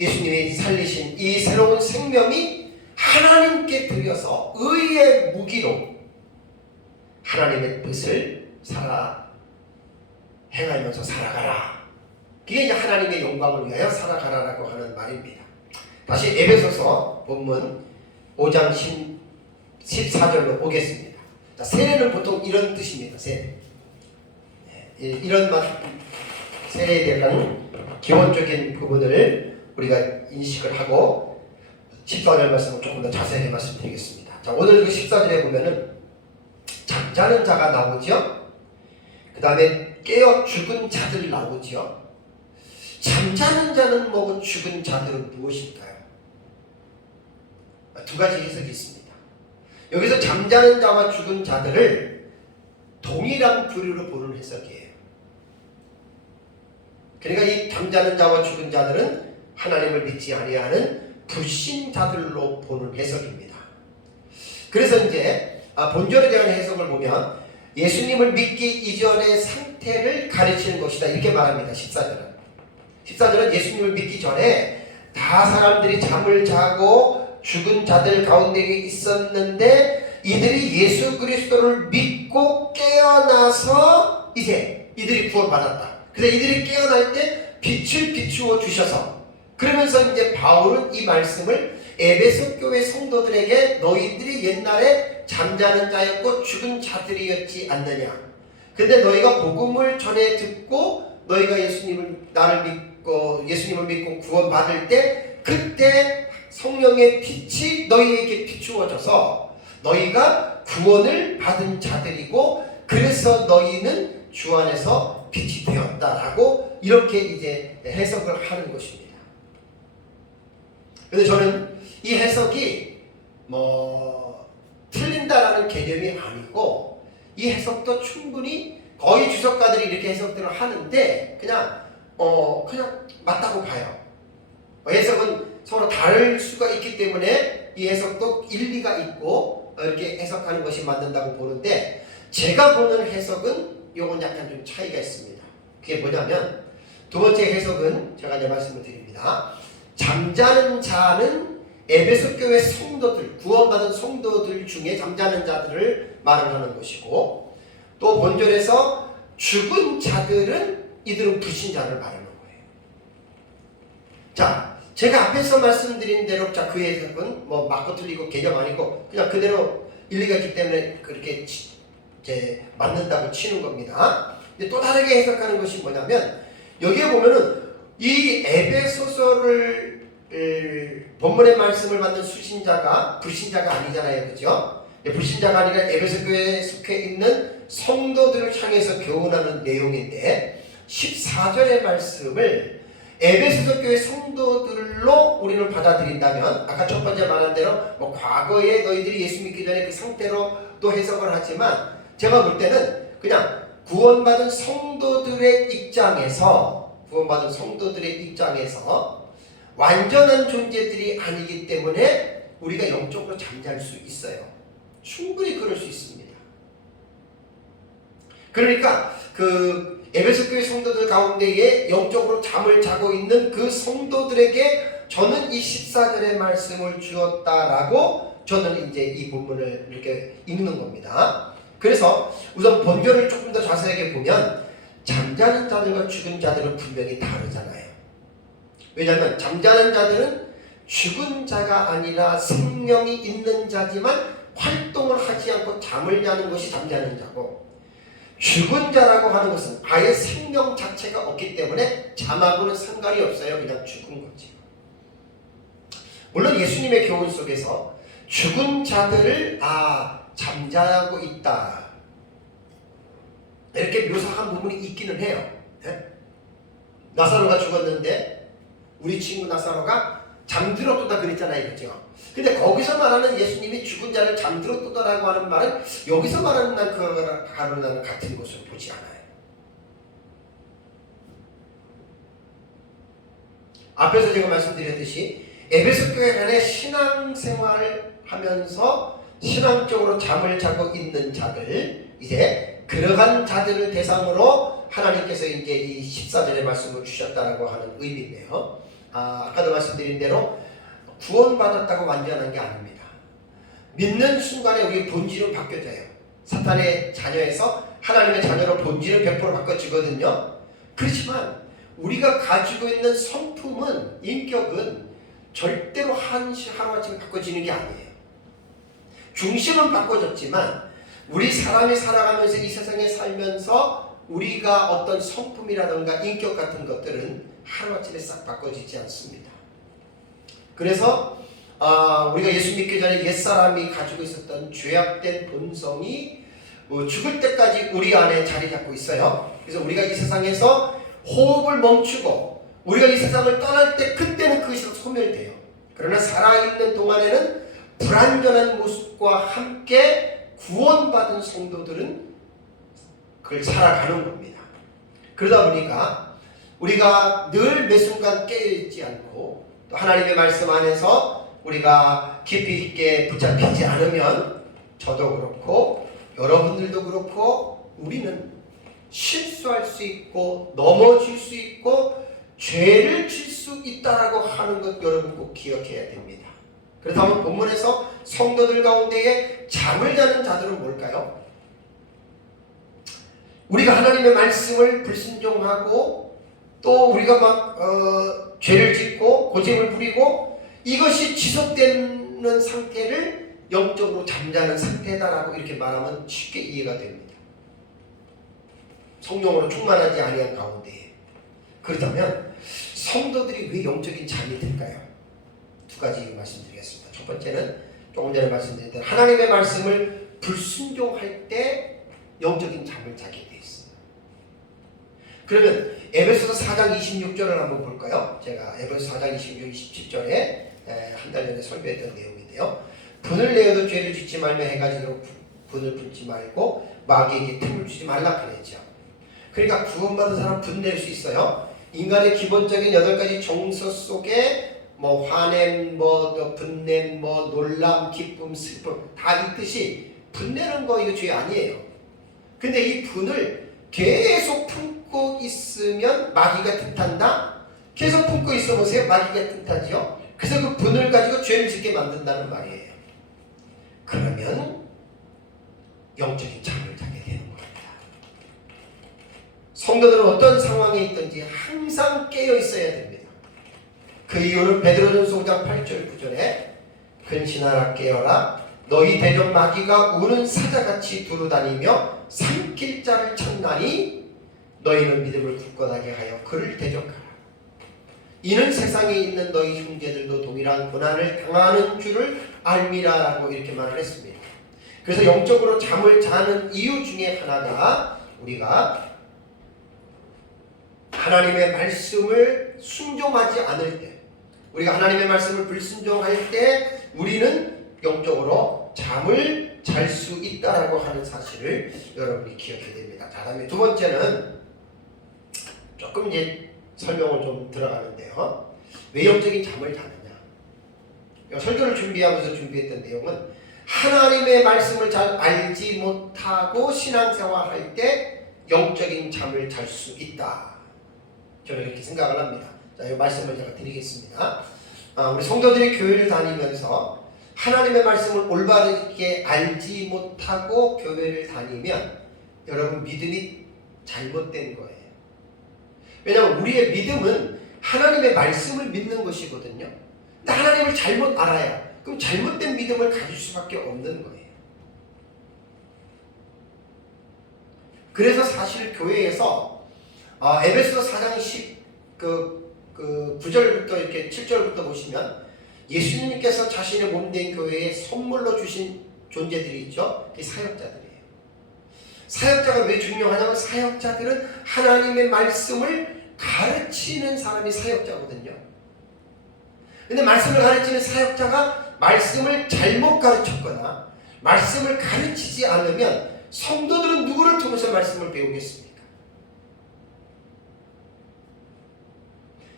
예수님이 살리신 이 새로운 생명이 하나님께 드려서 의의 무기로 하나님의 뜻을 행하면서 살아가라. 그게 이제 하나님의 영광을 위하여 살아가라라고 하는 말입니다. 다시 에베소서 본문 5장 14절로 보겠습니다. 자, 세례는 보통 이런 뜻입니다. 세례. 이런 세례에 대한 기본적인 부분을 우리가 인식을 하고 14절 말씀을 조금 더 자세히 말씀드리겠습니다. 자, 오늘 그 14절에 보면은 잠자는 자가 나오죠. 그 다음에 깨어 죽은 자들 나오죠. 잠자는 자는 뭐고 죽은 자들은 무엇일까요? 두 가지 해석이 있습니다. 여기서 잠자는 자와 죽은 자들을 동일한 부류로 보는 해석이에요. 그러니까 이 잠자는 자와 죽은 자들은 하나님을 믿지 아니하는 불신자들로 보는 해석입니다. 그래서 이제 본절에 대한 해석을 보면 예수님을 믿기 이전의 상태를 가르치는 것이다 이렇게 말합니다. 14절은 예수님을 믿기 전에 다 사람들이 잠을 자고 죽은 자들 가운데 있었는데 이들이 예수 그리스도를 믿고 깨어나서 이제 이들이 구원받았다. 그래서 이들이 깨어날 때 빛을 비추어 주셔서, 그러면서 이제 바울은 이 말씀을 에베소 교회 성도들에게 너희들이 옛날에 잠자는 자였고 죽은 자들이었지 않느냐. 근데 너희가 복음을 전해 듣고 너희가 예수님을 믿고 구원받을 때 그때 성령의 빛이 너희에게 비추어져서 너희가 구원을 받은 자들이고 그래서 너희는 주 안에서 빛이 되었다라고 이렇게 이제 해석을 하는 것입니다. 근데 저는 이 해석이 틀린다라는 개념이 아니고 이 해석도 충분히 거의 주석가들이 이렇게 해석들을 하는데 그냥 맞다고 봐요. 해석은 서로 다를 수가 있기 때문에 이 해석도 일리가 있고 이렇게 해석하는 것이 맞는다고 보는데, 제가 보는 해석은 요건 약간 좀 차이가 있습니다. 그게 뭐냐면 두 번째 해석은 제가 이제 말씀을 드립니다. 잠자는 자는 에베소 교회 성도들, 구원받은 성도들 중에 잠자는 자들을 말을 하는 것이고, 또 본절에서 죽은 자들은 이들은 불신자를 말하는 거예요. 자, 제가 앞에서 말씀드린 대로 그 해석은 맞고 틀리고 개념 아니고 그냥 그대로 일리가 있기 때문에 그렇게 이제 맞는다고 치는 겁니다. 근데 또 다르게 해석하는 것이 뭐냐면 여기에 보면은 이 에베소서를 본문의 말씀을 받는 수신자가 불신자가 아니잖아요, 그죠? 불신자가 아니라 에베소 교회에 속해 있는 성도들을 향해서 교훈하는 내용인데 14절의 말씀을 에베소 교회 성도들로 우리는 받아들인다면 아까 첫 번째 말한 대로 과거에 너희들이 예수 믿기 전에 그 상태로 또 해석을 하지만 제가 볼 때는 그냥 구원받은 성도들의 입장에서 완전한 존재들이 아니기 때문에 우리가 영적으로 잠잘 수 있어요. 충분히 그럴 수 있습니다. 그러니까 그 에베소 교회 성도들 가운데에 영적으로 잠을 자고 있는 그 성도들에게 저는 이 14절의 말씀을 주었다라고 저는 이제 이 본문을 이렇게 읽는 겁니다. 그래서 우선 본절을 조금 더 자세하게 보면 잠자는 자들과 죽은 자들은 분명히 다르잖아요. 왜냐하면 잠자는 자들은 죽은 자가 아니라 생명이 있는 자지만 활동을 하지 않고 잠을 자는 것이 잠자는 자고, 죽은 자라고 하는 것은 아예 생명 자체가 없기 때문에 잠하고는 상관이 없어요. 그냥 죽은 거지. 물론 예수님의 교훈 속에서 죽은 자들을 잠자고 있다 이렇게 묘사한 부분이 있기는 해요. 나사로가 죽었는데 우리 친구 나사로가 잠들었도다 그랬잖아요. 그죠? 근데 거기서 말하는 예수님이 죽은 자를 잠들었도다라고 하는 말은 여기서 말하는 그 가루나는 같은 것으로 보지 않아요. 앞에서 제가 말씀드렸듯이 에베소 교회 안에 신앙생활을 하면서 신앙적으로 잠을 자고 있는 자들, 이제 그러한 자들을 대상으로 하나님께서 이제 이 14절의 말씀을 주셨다라고 하는 의미인데요. 아까도 말씀드린 대로 구원받았다고 완전한 게 아닙니다. 믿는 순간에 우리의 본질은 바뀌어져요. 사탄의 자녀에서 하나님의 자녀로 본질은 100% 바꿔지거든요. 그렇지만 우리가 가지고 있는 성품은, 인격은 절대로 하루아침에 바꿔지는 게 아니에요. 중심은 바꿔졌지만 우리 사람이 살아가면서 이 세상에 살면서 우리가 어떤 성품이라든가 인격 같은 것들은 하루아침에 싹 바꿔지지 않습니다. 그래서 우리가 예수 믿기 전에 옛사람이 가지고 있었던 죄악된 본성이 죽을 때까지 우리 안에 자리 잡고 있어요. 그래서 우리가 이 세상에서 호흡을 멈추고 우리가 이 세상을 떠날 때 그때는 그것이 소멸돼요. 그러나 살아있는 동안에는 불완전한 모습과 함께 구원받은 성도들은 그걸 살아가는 겁니다. 그러다 보니까 우리가 늘 매 순간 깨어있지 않고 또 하나님의 말씀 안에서 우리가 깊이 있게 붙잡히지 않으면 저도 그렇고 여러분들도 그렇고 우리는 실수할 수 있고 넘어질 수 있고 죄를 질 수 있다라고 하는 것 여러분 꼭 기억해야 됩니다. 그렇다면 본문에서 성도들 가운데에 잠을 자는 자들은 뭘까요? 우리가 하나님의 말씀을 불순종하고 또 우리가 막 죄를 짓고 고집을 부리고 이것이 지속되는 상태를 영적으로 잠자는 상태다라고 이렇게 말하면 쉽게 이해가 됩니다. 성령으로 충만하지 아니한 가운데. 그렇다면 성도들이 왜 영적인 잠이 들까요? 두 가지 말씀드리겠습니다. 첫 번째는 조금 전에 말씀드린 대로 하나님의 말씀을 불순종할 때 영적인 잠을 자게 돼 있어요. 그러면 에베소서 4장 26절을 한번 볼까요? 제가 에베소서 4장 26, 27절에 한 달 전에 설교했던 내용인데요. 분을 내어도 죄를 짓지 말며 해가 지도록 분을 품지 말고 마귀에게 틈을 주지 말라 그랬죠. 그러니까 구원받은 사람 분낼 수 있어요. 인간의 기본적인 8가지 정서 속에 화냄, 분냄, 놀람, 기쁨, 슬픔 다 있듯이 분내는 거 이거 죄 아니에요. 근데 이 분을 계속 품고 있으면 마귀가 틈탄다? 계속 품고 있어 보세요. 마귀가 틈타죠. 그래서 그 분을 가지고 죄를 짓게 만든다는 말이에요. 그러면 영적인 잠을 자게 되는 겁니다. 성도들은 어떤 상황에 있든지 항상 깨어 있어야 됩니다. 그 이유는 베드로전서 5장 8절 9절에 근신하라 깨어라 너희 대적 마귀가 우는 사자같이 두루다니며 삼킬 자를 찾나니 너희는 믿음을 굳건하게 하여 그를 대적하라. 이는 세상에 있는 너희 형제들도 동일한 고난을 당하는 줄을 알미라라고 이렇게 말을 했습니다. 그래서 영적으로 잠을 자는 이유 중에 하나가 우리가 하나님의 말씀을 순종하지 않을 때, 우리가 하나님의 말씀을 불순종할 때 우리는 영적으로 잠을 잘 수 있다라고 하는 사실을 여러분이 기억해야 됩니다. 자, 다음에 두 번째는 조금 이제 설명을 좀 들어가는데요. 왜 영적인 잠을 자느냐? 설교를 준비하면서 준비했던 내용은 하나님의 말씀을 잘 알지 못하고 신앙생활할 때 영적인 잠을 잘 수 있다. 저는 이렇게 생각을 합니다. 자, 이 말씀을 제가 드리겠습니다. 우리 성도들이 교회를 다니면서 하나님의 말씀을 올바르게 알지 못하고 교회를 다니면 여러분 믿음이 잘못된 거예요. 왜냐하면 우리의 믿음은 하나님의 말씀을 믿는 것이거든요. 근데 하나님을 잘못 알아야 그럼 잘못된 믿음을 가질 수밖에 없는 거예요. 그래서 사실 교회에서 에베소 4장 9절부터 이렇게 7절부터 보시면 예수님께서 자신의 몸된 교회에 선물로 주신 존재들이 있죠. 이 사역자들이에요. 사역자가 왜 중요하냐면 사역자들은 하나님의 말씀을 가르치는 사람이 사역자거든요. 근데 말씀을 가르치는 사역자가 말씀을 잘못 가르쳤거나 말씀을 가르치지 않으면 성도들은 누구를 통해서 말씀을 배우겠습니까?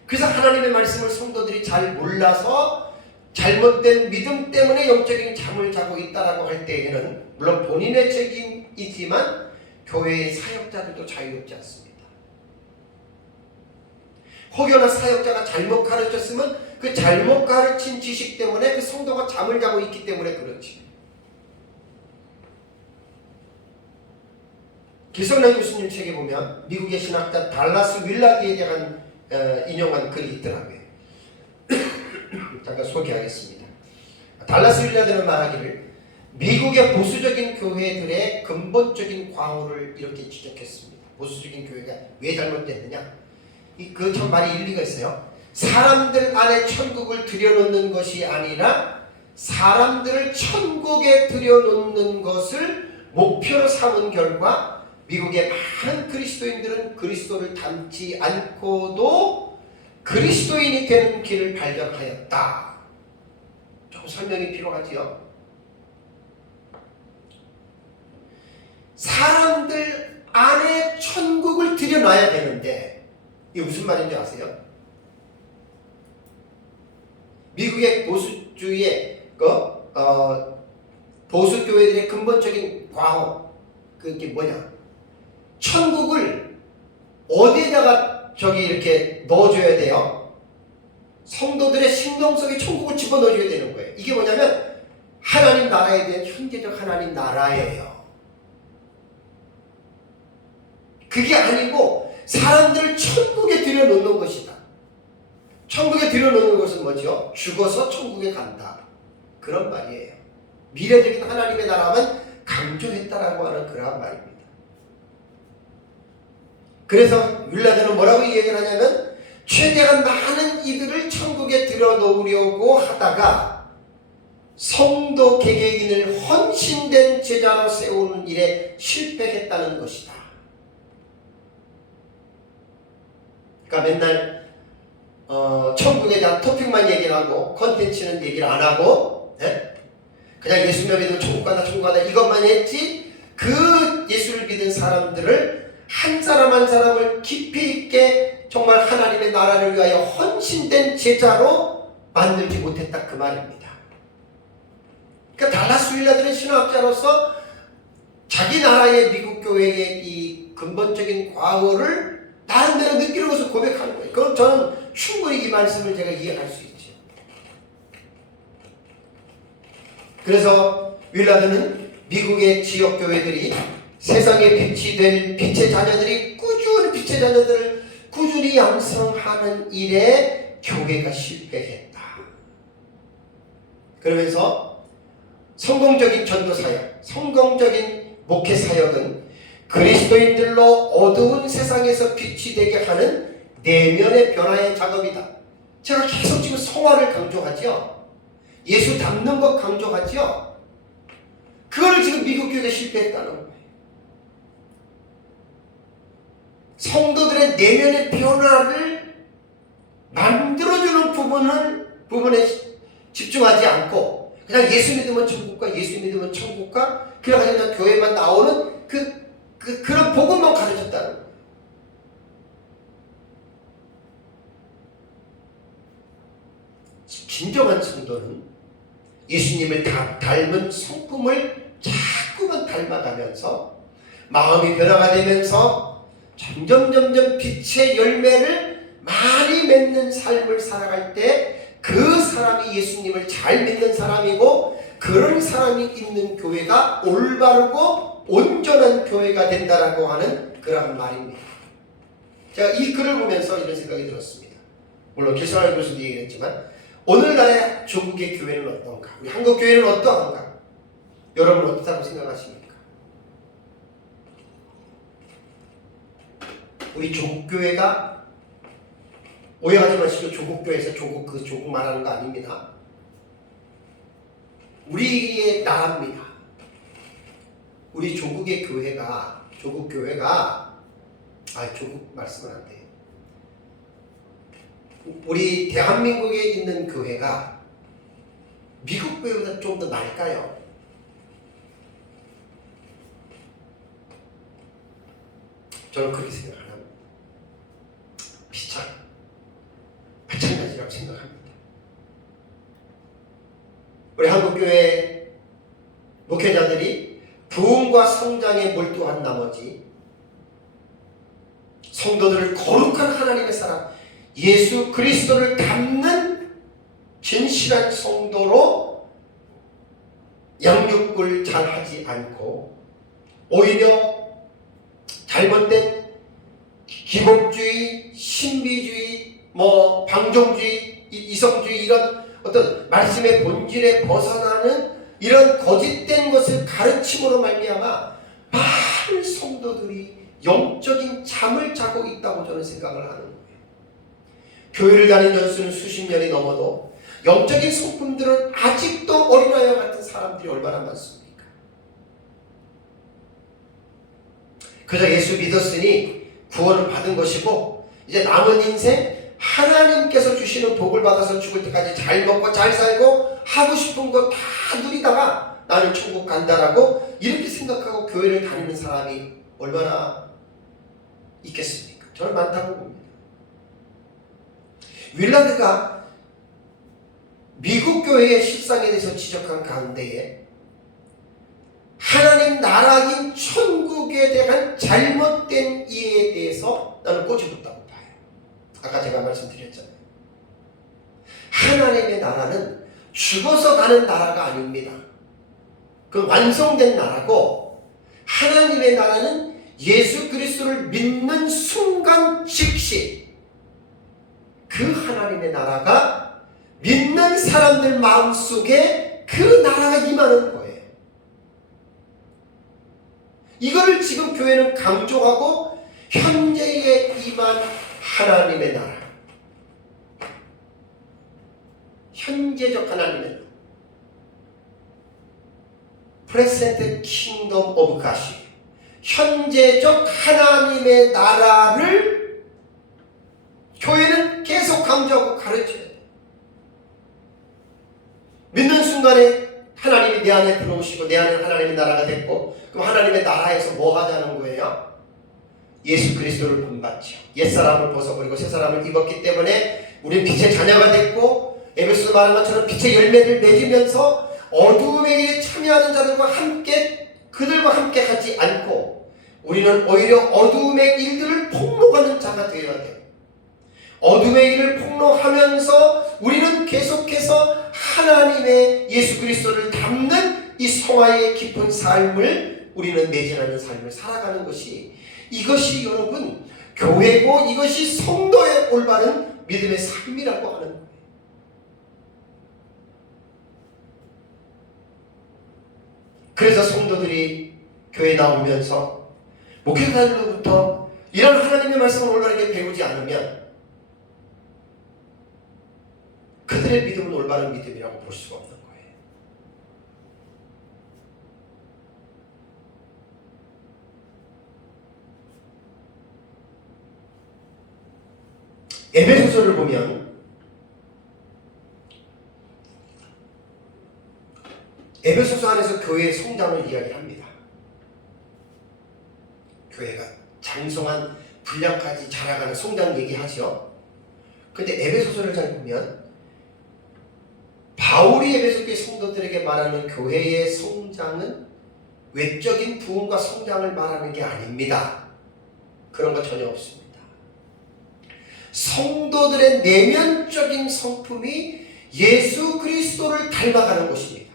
그래서 하나님의 말씀을 성도들이 잘 몰라서 잘못된 믿음 때문에 영적인 잠을 자고 있다라고 할 때에는 물론 본인의 책임이지만 교회의 사역자들도 자유롭지 않습니다. 혹여나 사역자가 잘못 가르쳤으면 그 잘못 가르친 지식 때문에 그 성도가 잠을 자고 있기 때문에 그렇지. 기성란 교수님 책에 보면 미국의 신학자 달라스 윌라디에 대한 인용한 글이 있더라고요. 잠깐 소개하겠습니다. 달라스 윌라디는 말하기를 미국의 보수적인 교회들의 근본적인 과오를 이렇게 지적했습니다. 보수적인 교회가 왜 잘못됐느냐? 그 참 말이 일리가 있어요. 사람들 안에 천국을 들여놓는 것이 아니라 사람들을 천국에 들여놓는 것을 목표로 삼은 결과 미국의 많은 그리스도인들은 그리스도를 닮지 않고도 그리스도인이 되는 길을 발견하였다. 조금 설명이 필요하지요. 사람들 안에 천국을 들여놔야 되는데 이게 무슨 말인지 아세요? 미국의 보수주의의 보수교회들의 근본적인 과오 그게 뭐냐? 천국을 어디에다가 이렇게 넣어줘야 돼요? 성도들의 심령 속에 천국을 집어넣어줘야 되는 거예요. 이게 뭐냐면 하나님 나라에 대한 현재적 하나님 나라예요. 그게 아니고 사람들을 천국에 들여놓는 것이다. 천국에 들여놓는 것은 뭐죠? 죽어서 천국에 간다. 그런 말이에요. 미래적인 하나님의 나라만 강조했다라고 하는 그런 말입니다. 그래서 윌라드는 뭐라고 얘기를 하냐면 최대한 많은 이들을 천국에 들여놓으려고 하다가 성도 개개인을 헌신된 제자로 세우는 일에 실패했다는 것이다. 그러니까 맨날 천국에 대한 토픽만 얘기를 하고 컨텐츠는 얘기를 안 하고 그냥 예수를 믿으면 천국 가다 천국 가다 이것만 했지 그 예수를 믿은 사람들을 한 사람 한 사람을 깊이 있게 정말 하나님의 나라를 위하여 헌신된 제자로 만들지 못했다 그 말입니다. 그러니까 달라스 윌라드는 신학자로서 자기 나라의 미국 교회의 이 근본적인 과오를 나름대로 느끼면서 고백하는 거예요. 그럼 저는 충분히 이 말씀을 제가 이해할 수 있죠. 그래서 윌라드는 미국의 지역 교회들이 세상의 빛이 될 빛의 자녀들이 꾸준히 빛의 자녀들을 꾸준히 양성하는 일에 교회가 실패했다. 그러면서 성공적인 전도사역, 성공적인 목회사역은 그리스도인들로 어두운 세상에서 빛이 되게 하는 내면의 변화의 작업이다. 제가 계속 지금 성화를 강조하죠. 예수 닮는 것 강조하죠. 그거를 지금 미국 교회가 실패했다는 거예요. 성도들의 내면의 변화를 만들어주는 부분에 집중하지 않고 그냥 예수 믿으면 천국과 예수 믿으면 천국과 그냥 교회만 나오는 그런 복음만 가르쳤다는 거예요. 진정한 성도는 예수님을 닮은 성품을 자꾸만 닮아가면서 마음이 변화가 되면서 점점 빛의 열매를 많이 맺는 삶을 살아갈 때 그 사람이 예수님을 잘 믿는 사람이고 그런 사람이 있는 교회가 올바르고 온전한 교회가 된다라고 하는 그런 말입니다. 제가 이 글을 보면서 이런 생각이 들었습니다. 물론 기성란 교수도 얘기했지만 오늘날의 조국의 교회는 어떤가? 우리 한국 교회는 어떠한가? 여러분 어떻다고 생각하십니까? 우리 조국교회가 오해하지 마시고 조국교회에서 그 조국 말하는 거 아닙니다. 우리의 나라입니다. 우리 조국의 교회가 조국 말씀은 안 돼요. 우리 대한민국에 있는 교회가 미국 교회보다 좀 더 나을까요? 저는 그렇게 생각 안 합니다. 마찬가지라고 생각합니다. 우리 한국교회 목회자들이 부흥과 성장에 몰두한 나머지 성도들을 거룩한 하나님의 사람 예수 그리스도를 닮는 진실한 성도로 양육을 잘 하지 않고 오히려 잘못된 기복주의, 신비주의, 방종주의, 이성주의 이런 어떤 말씀의 본질에 벗어나는 이런 거짓된 것을 가르침으로 말미암아 많은 성도들이 영적인 잠을 자고 있다고 저는 생각을 하는 거예요. 교회를 다닌 연수는 수십 년이 넘어도 영적인 성품들은 아직도 어린아이와 같은 사람들이 얼마나 많습니까? 그저 예수 믿었으니 구원을 받은 것이고 이제 남은 인생 하나님께서 주시는 복을 받아서 죽을 때까지 잘 먹고 잘 살고 하고 싶은 거 다 누리다가 나는 천국 간다라고 이렇게 생각하고 교회를 다니는 사람이 얼마나 있겠습니까? 저는 많다고 봅니다. 윌라드가 미국 교회의 실상에 대해서 지적한 가운데에 하나님 나라인 천국에 대한 잘못된 이해에 대해서 나는 꼬집었다고 봐요. 아까 제가 말씀드렸잖아요. 하나님의 나라는 죽어서 가는 나라가 아닙니다. 그 완성된 나라고 하나님의 나라는 예수 그리스도를 믿는 순간 즉시 그 하나님의 나라가 믿는 사람들 마음속에 그 나라가 임하는 거예요. 이거를 지금 교회는 강조하고 현재에 임한 하나님의 나라, 현재적 하나님의 나라, Present Kingdom of God, 현재적 하나님의 나라를 교회는 계속 강조하고 가르쳐야 돼요. 믿는 순간에 하나님이 내 안에 들어오시고 내 안에 하나님의 나라가 됐고 그럼 하나님의 나라에서 뭐 하자는 거예요? 예수 그리스도를 본받죠. 옛사람을 벗어버리고 새사람을 입었기 때문에 우리는 빛의 자녀가 됐고 에베소서 말한 것처럼 빛의 열매를 맺으면서 어두움의 일에 참여하는 자들과 함께 그들과 함께 하지 않고 우리는 오히려 어두움의 일들을 폭로하는 자가 되어야 돼요. 어둠의 일을 폭로하면서 우리는 계속해서 하나님의 예수 그리스도를 담는 이 성화의 깊은 삶을 우리는 매진하는 삶을 살아가는 것이 이것이 여러분 교회고 이것이 성도의 올바른 믿음의 삶이라고 하는 거예요. 그래서 성도들이 교회에 나오면서 목회자들로부터 이런 하나님의 말씀을 올바르게 배우지 않으면 그들의 믿음은 올바른 믿음이라고 볼 수가 없는 거예요. 에베소서를 보면 에베소서 안에서 교회의 성장을 이야기합니다. 교회가 장성한 분량까지 자라가는 성장 얘기하죠. 근데 에베소서를 잘 보면 바울이 에베소 교회 성도들에게 말하는 교회의 성장은 외적인 부흥과 성장을 말하는 게 아닙니다. 그런 거 전혀 없습니다. 성도들의 내면적인 성품이 예수 그리스도를 닮아가는 것입니다.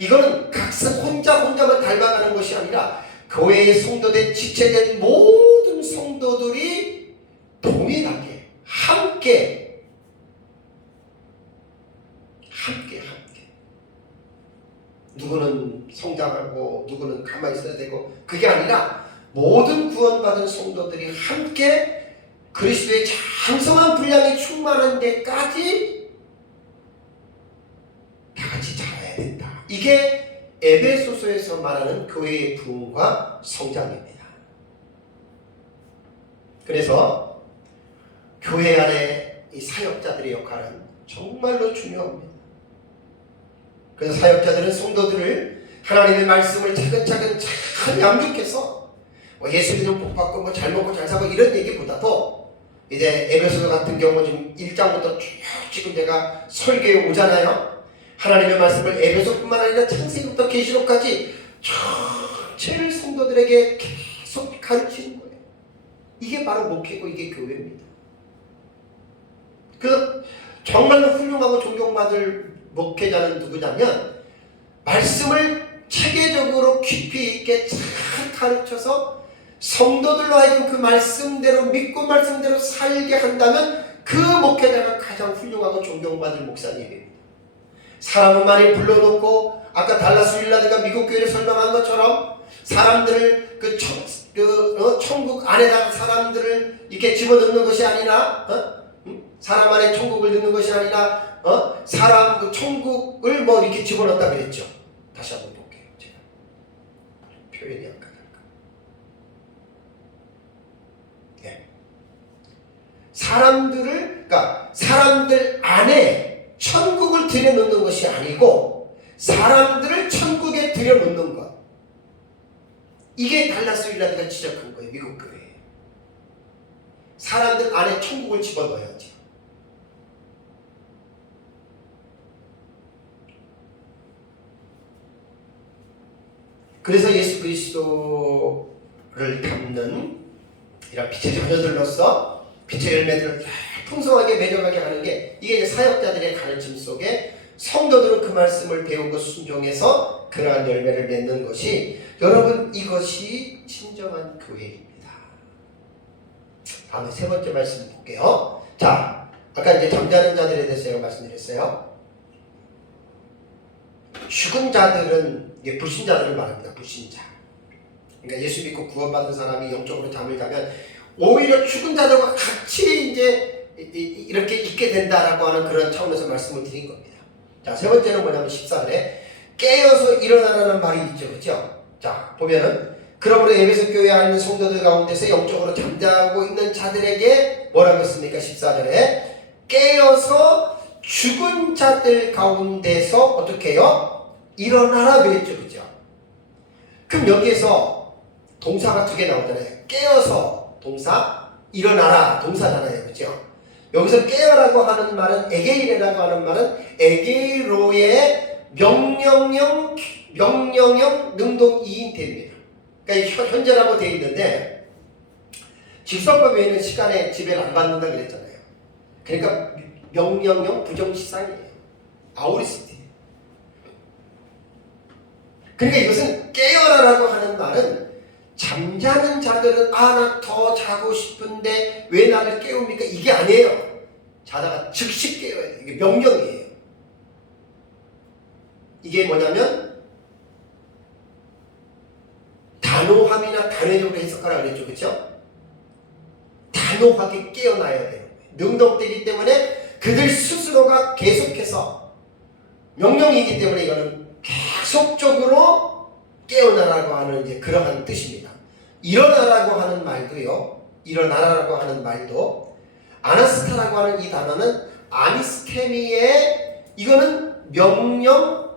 이거는 각각 혼자만 닮아가는 것이 아니라 교회의 성도된 지체된 모든 성도들이 동일하게 함께 누구는 성장하고 누구는 가만히 있어야 되고 그게 아니라 모든 구원받은 성도들이 함께 그리스도의 장성한 분량이 충만한 데까지 다 같이 자라야 된다. 이게 에베소서에서 말하는 교회의 부흥과 성장입니다. 그래서 교회 안에 이 사역자들의 역할은 정말로 중요합니다. 그래서 사역자들은 성도들을 하나님의 말씀을 차근차근 잘 양육해서 예수 믿으면 복 받고 잘 먹고 잘 사고 이런 얘기보다도 이제 에베소서 같은 경우 지금 1장부터 쭉 지금 제가 설교에 오잖아요. 하나님의 말씀을 에베소뿐만 아니라 창세기부터 계시록까지 전체를 성도들에게 계속 가르치는 거예요. 이게 바로 목회고 이게 교회입니다. 그래서 정말로 훌륭하고 존경받을 목회자는 누구냐면 말씀을 체계적으로 깊이 있게 잘 가르쳐서 성도들로 하여금 그 말씀대로 믿고 말씀대로 살게 한다면 그 목회자가 가장 훌륭하고 존경받을 목사님입니다. 사람은 많이 불러놓고 아까 달라스 윌라드가 미국 교회를 설명한 것처럼 사람들을 천국 안에다가 사람들을 이렇게 집어넣는 것이 아니라 사람 안에 천국을 넣는 것이 아니라 사람 천국을 이렇게 집어넣었다 그랬죠. 다시 한번 볼게요. 제가 표현이 약간 사람들 안에 천국을 들여놓는 것이 아니고 사람들을 천국에 들여놓는 것. 이게 달라스 윌라드가 지적한 거예요. 미국 교회에. 사람들 안에 천국을 집어넣어야지. 그래서 예수 그리스도를 담는 이런 빛의 자녀들로서 빛의 열매들을 풍성하게 맺어가게 하는 게 이게 사역자들의 가르침 속에 성도들은 그 말씀을 배우고 순종해서 그러한 열매를 맺는 것이 여러분 이것이 진정한 교회입니다. 다음에 세 번째 말씀 볼게요. 자, 아까 이제 잠자는 자들에 대해서 제가 말씀드렸어요. 죽은 자들은 이게 불신자들을 말합니다. 불신자. 그러니까 예수 믿고 구원받은 사람이 영적으로 잠을 자면 오히려 죽은 자들과 같이 이제 이렇게 있게 된다라고 하는 그런 차원에서 말씀을 드린 겁니다. 자, 세 번째는 뭐냐면 14절에 깨어서 일어나라는 말이 있죠. 그렇죠? 자, 보면은 그러므로 에베소 교회에 있는 성도들 가운데서 영적으로 잠자고 있는 자들에게 뭐라고 했습니까? 14절에 깨어서 죽은 자들 가운데서 어떻게 해요? 일어나라 그랬죠. 그죠? 그럼 여기에서 동사가 두 개 나오잖아요. 깨어서 동사, 일어나라 동사잖아요. 그죠? 여기서 깨어라고 하는 말은 에게이레라고 하는 말은 에게로의 명령형 능동 이인태입니다. 그러니까 현재라고 되어 있는데 직설법에는 시간에 지배를 안 받는다 그랬잖아요. 그러니까 명령형 부정시상이에요. 아우리스트. 그러니까 이것은 깨어라라고 하는 말은 잠자는 자들은 나 더 자고 싶은데 왜 나를 깨웁니까? 이게 아니에요. 자다가 즉시 깨어야 돼요. 이게 명령이에요. 이게 뭐냐면 단호함이나 단회적으로 해석하라 그랬죠. 그렇죠? 단호하게 깨어나야 돼요. 능동되기 때문에 그들 스스로가 계속해서 명령이기 때문에 이거는 계속적으로 깨어나라고 하는 이제 그러한 뜻입니다. 일어나라고 하는 말도요. 일어나라고 하는 말도 아나스타라고 하는 이 단어는 아니스테미의 이거는 명령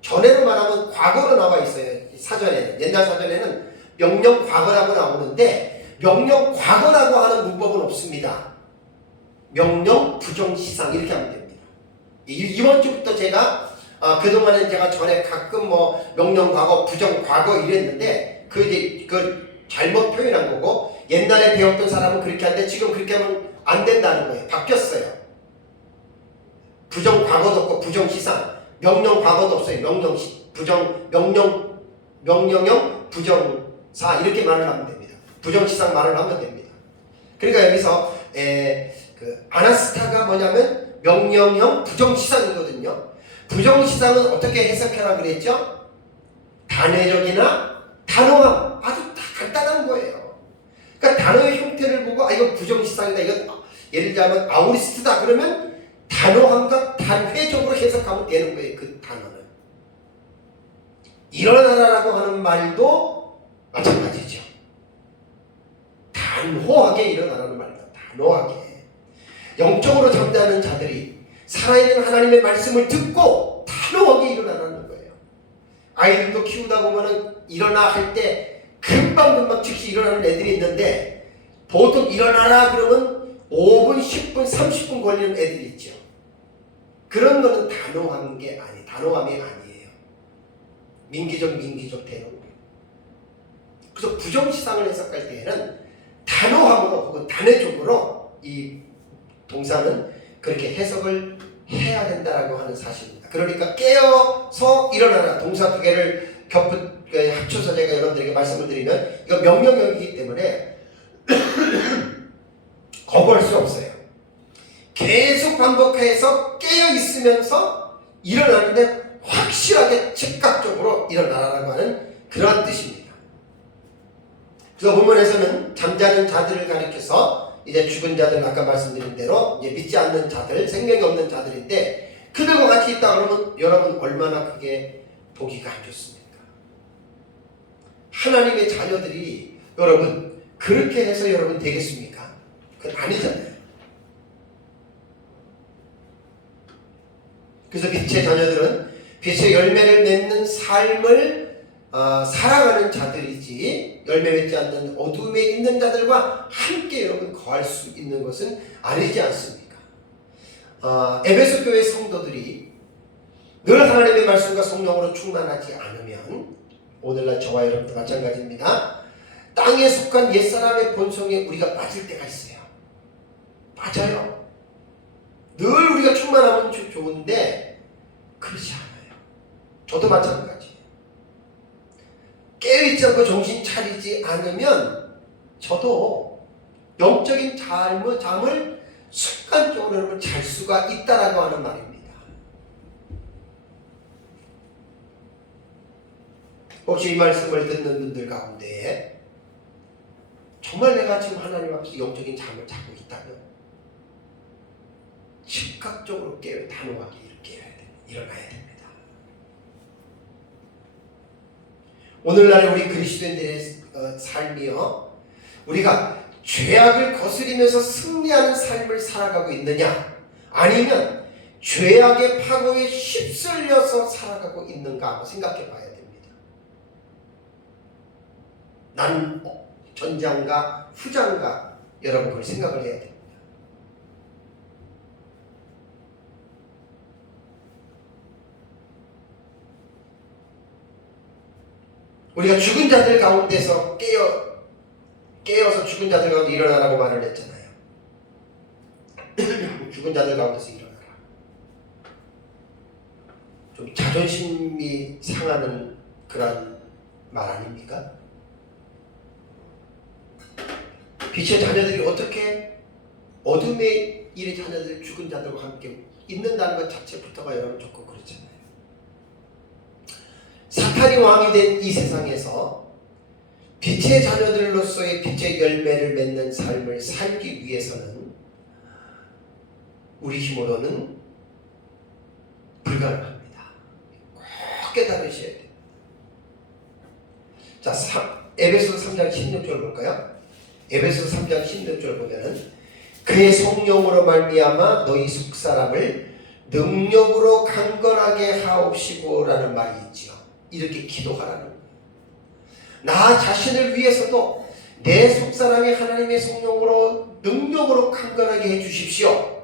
전에로 말하면 과거로 나와 있어요. 사전에는 옛날 사전에는 명령 과거라고 나오는데 명령 과거라고 하는 문법은 없습니다. 명령 부정시상 이렇게 하면 됩니다. 이번 주부터 제가 그동안은 제가 전에 가끔 명령 과거, 부정 과거 이랬는데 그 잘못 표현한 거고 옛날에 배웠던 사람은 그렇게 하는데 지금 그렇게 하면 안 된다는 거예요. 바뀌었어요. 부정 과거도 없고 부정 시상, 명령 과거도 없어요. 명령형 부정사 이렇게 말을 하면 됩니다. 부정 시상 말을 하면 됩니다. 그러니까 여기서 그 아나스타가 뭐냐면 명령형 부정 시상이거든요. 부정 시상은 어떻게 해석해라 그랬죠? 단회적이나 단호함 아주 다 간단한 거예요. 그러니까 단어의 형태를 보고 이건 부정 시상이다. 이건 예를 들자면 아우리스트다 그러면 단호함과 단회적으로 해석하면 되는 거예요. 그 단어는. 일어나라라고 하는 말도 마찬가지죠. 단호하게 일어나라는 말이다. 단호하게. 영적으로 잠자는 자들이 살아있는 하나님의 말씀을 듣고 단호하게 일어나는 거예요. 아이들도 키우다 보면은 일어나 할 때 금방 즉시 일어나는 애들이 있는데 보통 일어나라 그러면 5분, 10분, 30분 걸리는 애들이 있죠. 그런 거는 단호함이 아니에요. 민기적 대로. 그래서 부정시상을 해석할 때에는 단호함으로 혹은 단회적으로 이 동사는 그렇게 해석을 해야 된다라고 하는 사실입니다. 그러니까 깨어서 일어나라 동사 두 개를 합쳐서 제가 여러분들에게 말씀을 드리면 이거 명령형이기 때문에 거부할 수 없어요. 계속 반복해서 깨어 있으면서 일어나는데 확실하게 즉각적으로 일어나라고 하는 그러한 뜻입니다. 그래서 본문에서는 잠자는 자들을 가리켜서 이제 죽은 자들 아까 말씀드린 대로 이제 믿지 않는 자들, 생명이 없는 자들인데 그들과 같이 있다 그러면 여러분 얼마나 그게 보기가 안 좋습니까? 하나님의 자녀들이 여러분 그렇게 해서 여러분 되겠습니까? 그건 아니잖아요. 그래서 빛의 자녀들은 빛의 열매를 맺는 삶을 살아가는 자들이지 열매 맺지 않는 어둠에 있는 자들과 함께 여러분 거할 수 있는 것은 아니지 않습니까? 에베소 교회 성도들이 늘 하나님의 말씀과 성령으로 충만하지 않으면 오늘날 저와 여러분도 마찬가지입니다. 땅에 속한 옛사람의 본성에 우리가 빠질 때가 있어요. 맞아요. 늘 우리가 충만하면 좋은데 그렇지 않아요. 저도 마찬가지. 깨어있지 않고 정신 차리지 않으면 저도 영적인 잠을 습관적으로 여러분 잘 수가 있다라고 하는 말입니다. 혹시 이 말씀을 듣는 분들 가운데 정말 내가 지금 하나님 앞에서 영적인 잠을 자고 있다면 즉각적으로 단호하게 일어나야 됩니다. 오늘날의 우리 그리스도인들의 삶이요, 우리가 죄악을 거스리면서 승리하는 삶을 살아가고 있느냐, 아니면 죄악의 파고에 휩쓸려서 살아가고 있는가 생각해 봐야 됩니다. 난 전장가 후장가 여러분 그걸 생각을 해야 됩니다. 우리가 죽은 자들 가운데서 깨어서 죽은 자들 가운데 일어나라고 말을 했잖아요. 죽은 자들 가운데서 일어나라. 좀 자존심이 상하는 그런 말 아닙니까? 빛의 자녀들이 어떻게 어둠의 일의 자녀들 죽은 자들과 함께 있는다는 것 자체부터가 여러분 좋고 그렇잖아요. 사탄이 왕이 된 이 세상에서 빛의 자녀들로서의 빛의 열매를 맺는 삶을 살기 위해서는 우리 힘으로는 불가능합니다. 꼭 깨달으셔야 돼요. 자, 에베소서 3장 16절 볼까요? 에베소서 3장 16절 보면은 그의 성령으로 말미암아 너희 속사람을 능력으로 강건하게 하옵시고라는 말이 있지요. 이렇게 기도하라는 거예요. 나 자신을 위해서도 내 속사람이 하나님의 성령으로 능력으로 강건하게 해주십시오.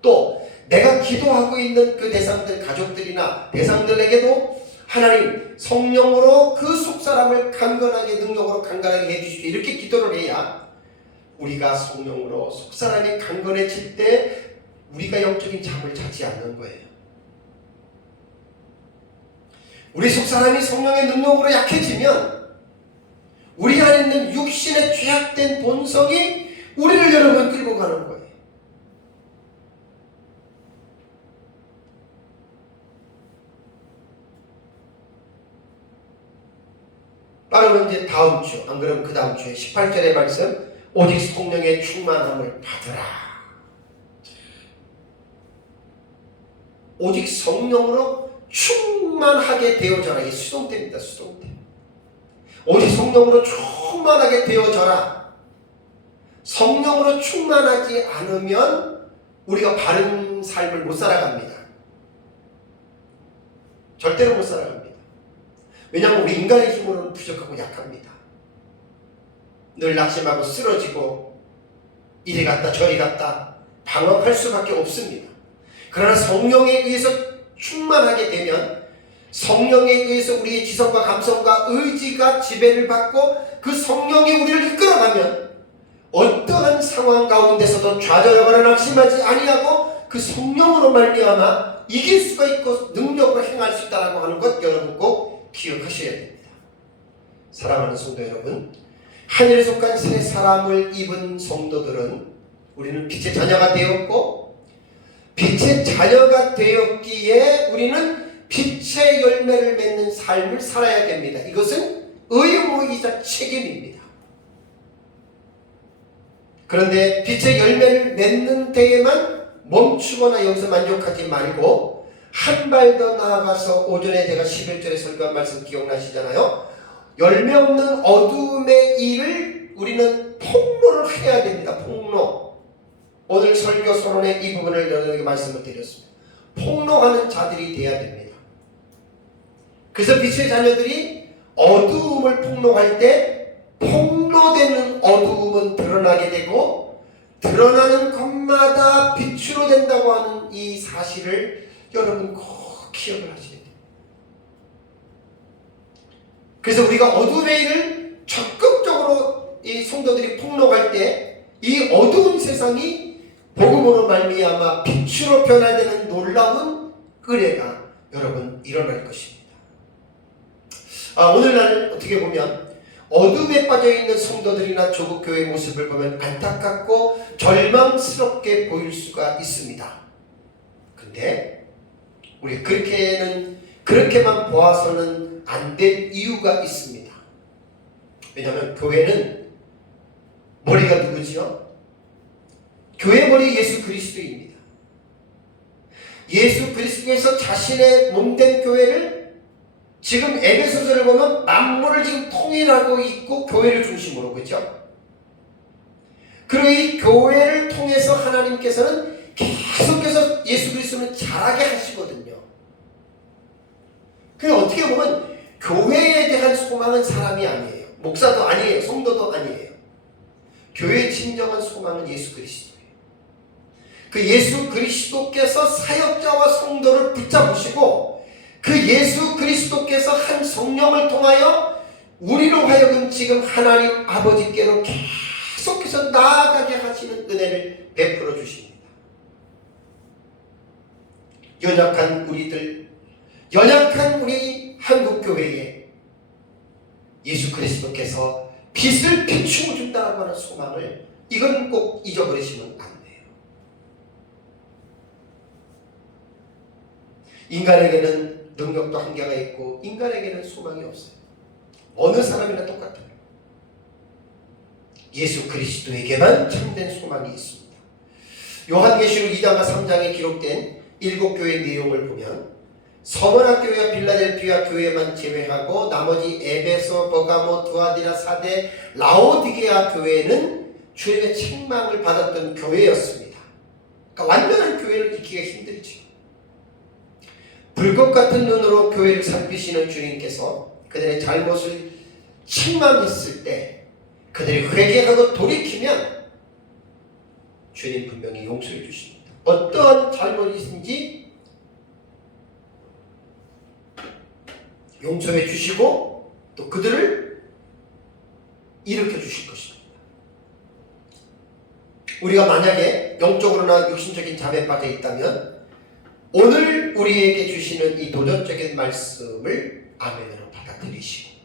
또 내가 기도하고 있는 그 대상들, 가족들이나 대상들에게도 하나님 성령으로 그 속사람을 강건하게 능력으로 강건하게 해주십시오. 이렇게 기도를 해야 우리가 성령으로 속사람이 강건해질 때 우리가 영적인 잠을 자지 않는 거예요. 우리 속사람이 성령의 능력으로 약해지면 우리 안에 있는 육신의 죄악된 본성이 우리를 여러분 끌고 가는 거예요. 빠르면 이제 다음 주, 안 그러면 그 다음 주에 18절의 말씀, 오직 성령의 충만함을 받으라. 오직 성령으로 충만하게 되어져라. 이게 수동태입니다. 수동태. 오직 성령으로 충만하게 되어져라. 성령으로 충만하지 않으면 우리가 바른 삶을 못 살아갑니다. 절대로 못 살아갑니다. 왜냐하면 우리 인간의 힘으로는 부족하고 약합니다. 늘 낙심하고 쓰러지고 이리 갔다 저리 갔다 방황할 수밖에 없습니다. 그러나 성령에 의해서 충만하게 되면, 성령에 의해서 우리의 지성과 감성과 의지가 지배를 받고 그 성령이 우리를 이끌어가면 어떠한 상황 가운데서도 좌절하거나 낙심하지 아니하고 그 성령으로 말미암아 이길 수가 있고 능력으로 행할 수 있다고 하는 것 여러분 꼭 기억하셔야 됩니다. 사랑하는 성도 여러분, 하늘에 속한 새 사람을 입은 성도들은 우리는 빛의 자녀가 되었고, 빛의 자녀가 되었기에 우리는 빛의 열매를 맺는 삶을 살아야 됩니다. 이것은 의무이자 책임입니다. 그런데 빛의 열매를 맺는 데에만 멈추거나 여기서 만족하지 말고 한 발 더 나아가서, 오전에 제가 11절에 설교한 말씀 기억나시잖아요. 열매 없는 어둠의 일을 우리는 폭로를 해야 됩니다. 폭로. 오늘 설교 서론의 이 부분을 여러분에게 말씀을 드렸습니다. 폭로하는 자들이 되어야 됩니다. 그래서 빛의 자녀들이 어두움을 폭로할 때 폭로되는 어두움은 드러나게 되고, 드러나는 것마다 빛으로 된다고 하는 이 사실을 여러분 꼭 기억을 하셔야 돼요. 그래서 우리가 어두움의 일을 적극적으로 이 성도들이 폭로할 때 이 어두운 세상이 복음으로 말미암아 빛으로 변화되는 놀라운 은혜가 여러분 일어날 것입니다. 오늘날 어떻게 보면 어둠에 빠져있는 성도들이나 조국 교회의 모습을 보면 안타깝고 절망스럽게 보일 수가 있습니다. 근데 우리 그렇게만 보아서는 안 될 이유가 있습니다. 왜냐하면 교회는 머리가 누구지요? 교회 머리 예수 그리스도입니다. 예수 그리스도께서 자신의 몸된 교회를, 지금 에베소서를 보면 만물을 지금 통일하고 있고 교회를 중심으로, 그렇죠? 그리고 이 교회를 통해서 하나님께서는 계속해서 예수 그리스도는 자라게 하시거든요. 그 어떻게 보면 교회에 대한 소망은 사람이 아니에요. 목사도 아니에요. 성도도 아니에요. 교회의 진정한 소망은 예수 그리스도예요. 그 예수 그리스도께서 사역자와 성도를 붙잡으시고, 그 예수 그리스도께서 한 성령을 통하여 우리로 하여금 지금 하나님 아버지께로 계속해서 나아가게 하시는 은혜를 베풀어 주십니다. 연약한 우리 한국교회에 예수 그리스도께서 빛을 비추어 준다고 하는 소망을, 이건 꼭 잊어버리시면 안 돼요. 인간에게는 능력도 한계가 있고 인간에게는 소망이 없어요. 어느 사람이나 똑같아요. 예수 그리스도에게만 참된 소망이 있습니다. 요한계시록 2장과 3장에 기록된 7교회 내용을 보면, 서머나 교회와 빌라델피아 교회만 제외하고 나머지 에베소, 버가모, 두아디라, 사데, 라오디게아 교회는 주님의 책망을 받았던 교회였습니다. 그러니까 완전한 교회를 잊기가 힘들죠. 불꽃 같은 눈으로 교회를 살피시는 주님께서 그들의 잘못을 책망했을 때 그들이 회개하고 돌이키면 주님 분명히 용서해 주십니다. 어떠한 잘못이든지 용서해 주시고 또 그들을 일으켜 주실 것입니다. 우리가 만약에 영적으로나 육신적인 잠에 빠져 있다면 오늘 우리에게 주시는 이 도전적인 말씀을 아멘으로 받아들이시고,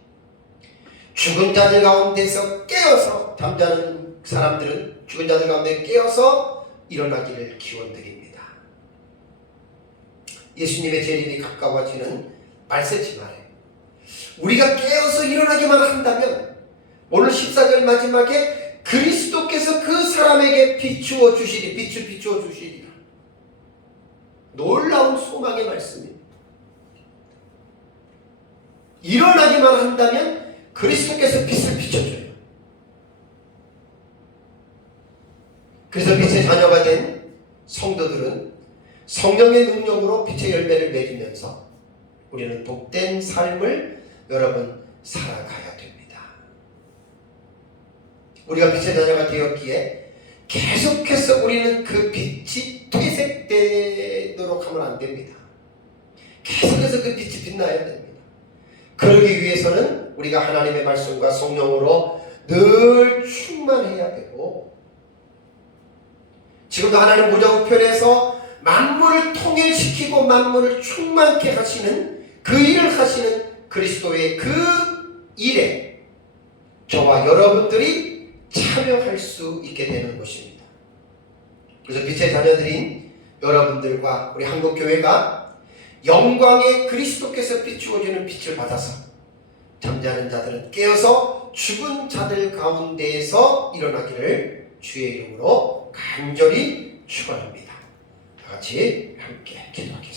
죽은 자들 가운데서 깨어서, 잠자는 사람들은 죽은 자들 가운데 깨어서 일어나기를 기원드립니다. 예수님의 재림이 가까워지는 말세지 말에 우리가 깨어서 일어나기만 한다면 오늘 14절 마지막에 그리스도께서 그 사람에게 비추어 주시리, 빛을 비추어 주시리라. 놀라운 소망의 말씀입니다. 일어나기만 한다면 그리스도께서 빛을 비춰줘요. 그래서 빛의 자녀가 된 성도들은 성령의 능력으로 빛의 열매를 맺으면서 우리는 복된 삶을 여러분 살아가야 됩니다. 우리가 빛의 자녀가 되었기에 계속해서 우리는 그 빛이 퇴색되도록 하면 안 됩니다. 계속해서 그 빛이 빛나야 됩니다. 그러기 위해서는 우리가 하나님의 말씀과 성령으로 늘 충만해야 되고, 지금도 하나님 무저우편에서 만물을 통일시키고 만물을 충만케 하시는 그 일을 하시는 그리스도의 그 일에 저와 여러분들이 참여할 수 있게 되는 것입니다. 그래서 빛의 자녀들인 여러분들과 우리 한국교회가 영광의 그리스도께서 비추어주는 빛을 받아서 잠자는 자들은 깨어서 죽은 자들 가운데에서 일어나기를 주의 이름으로 간절히 축원합니다. 다 같이 함께 기도하겠습니다.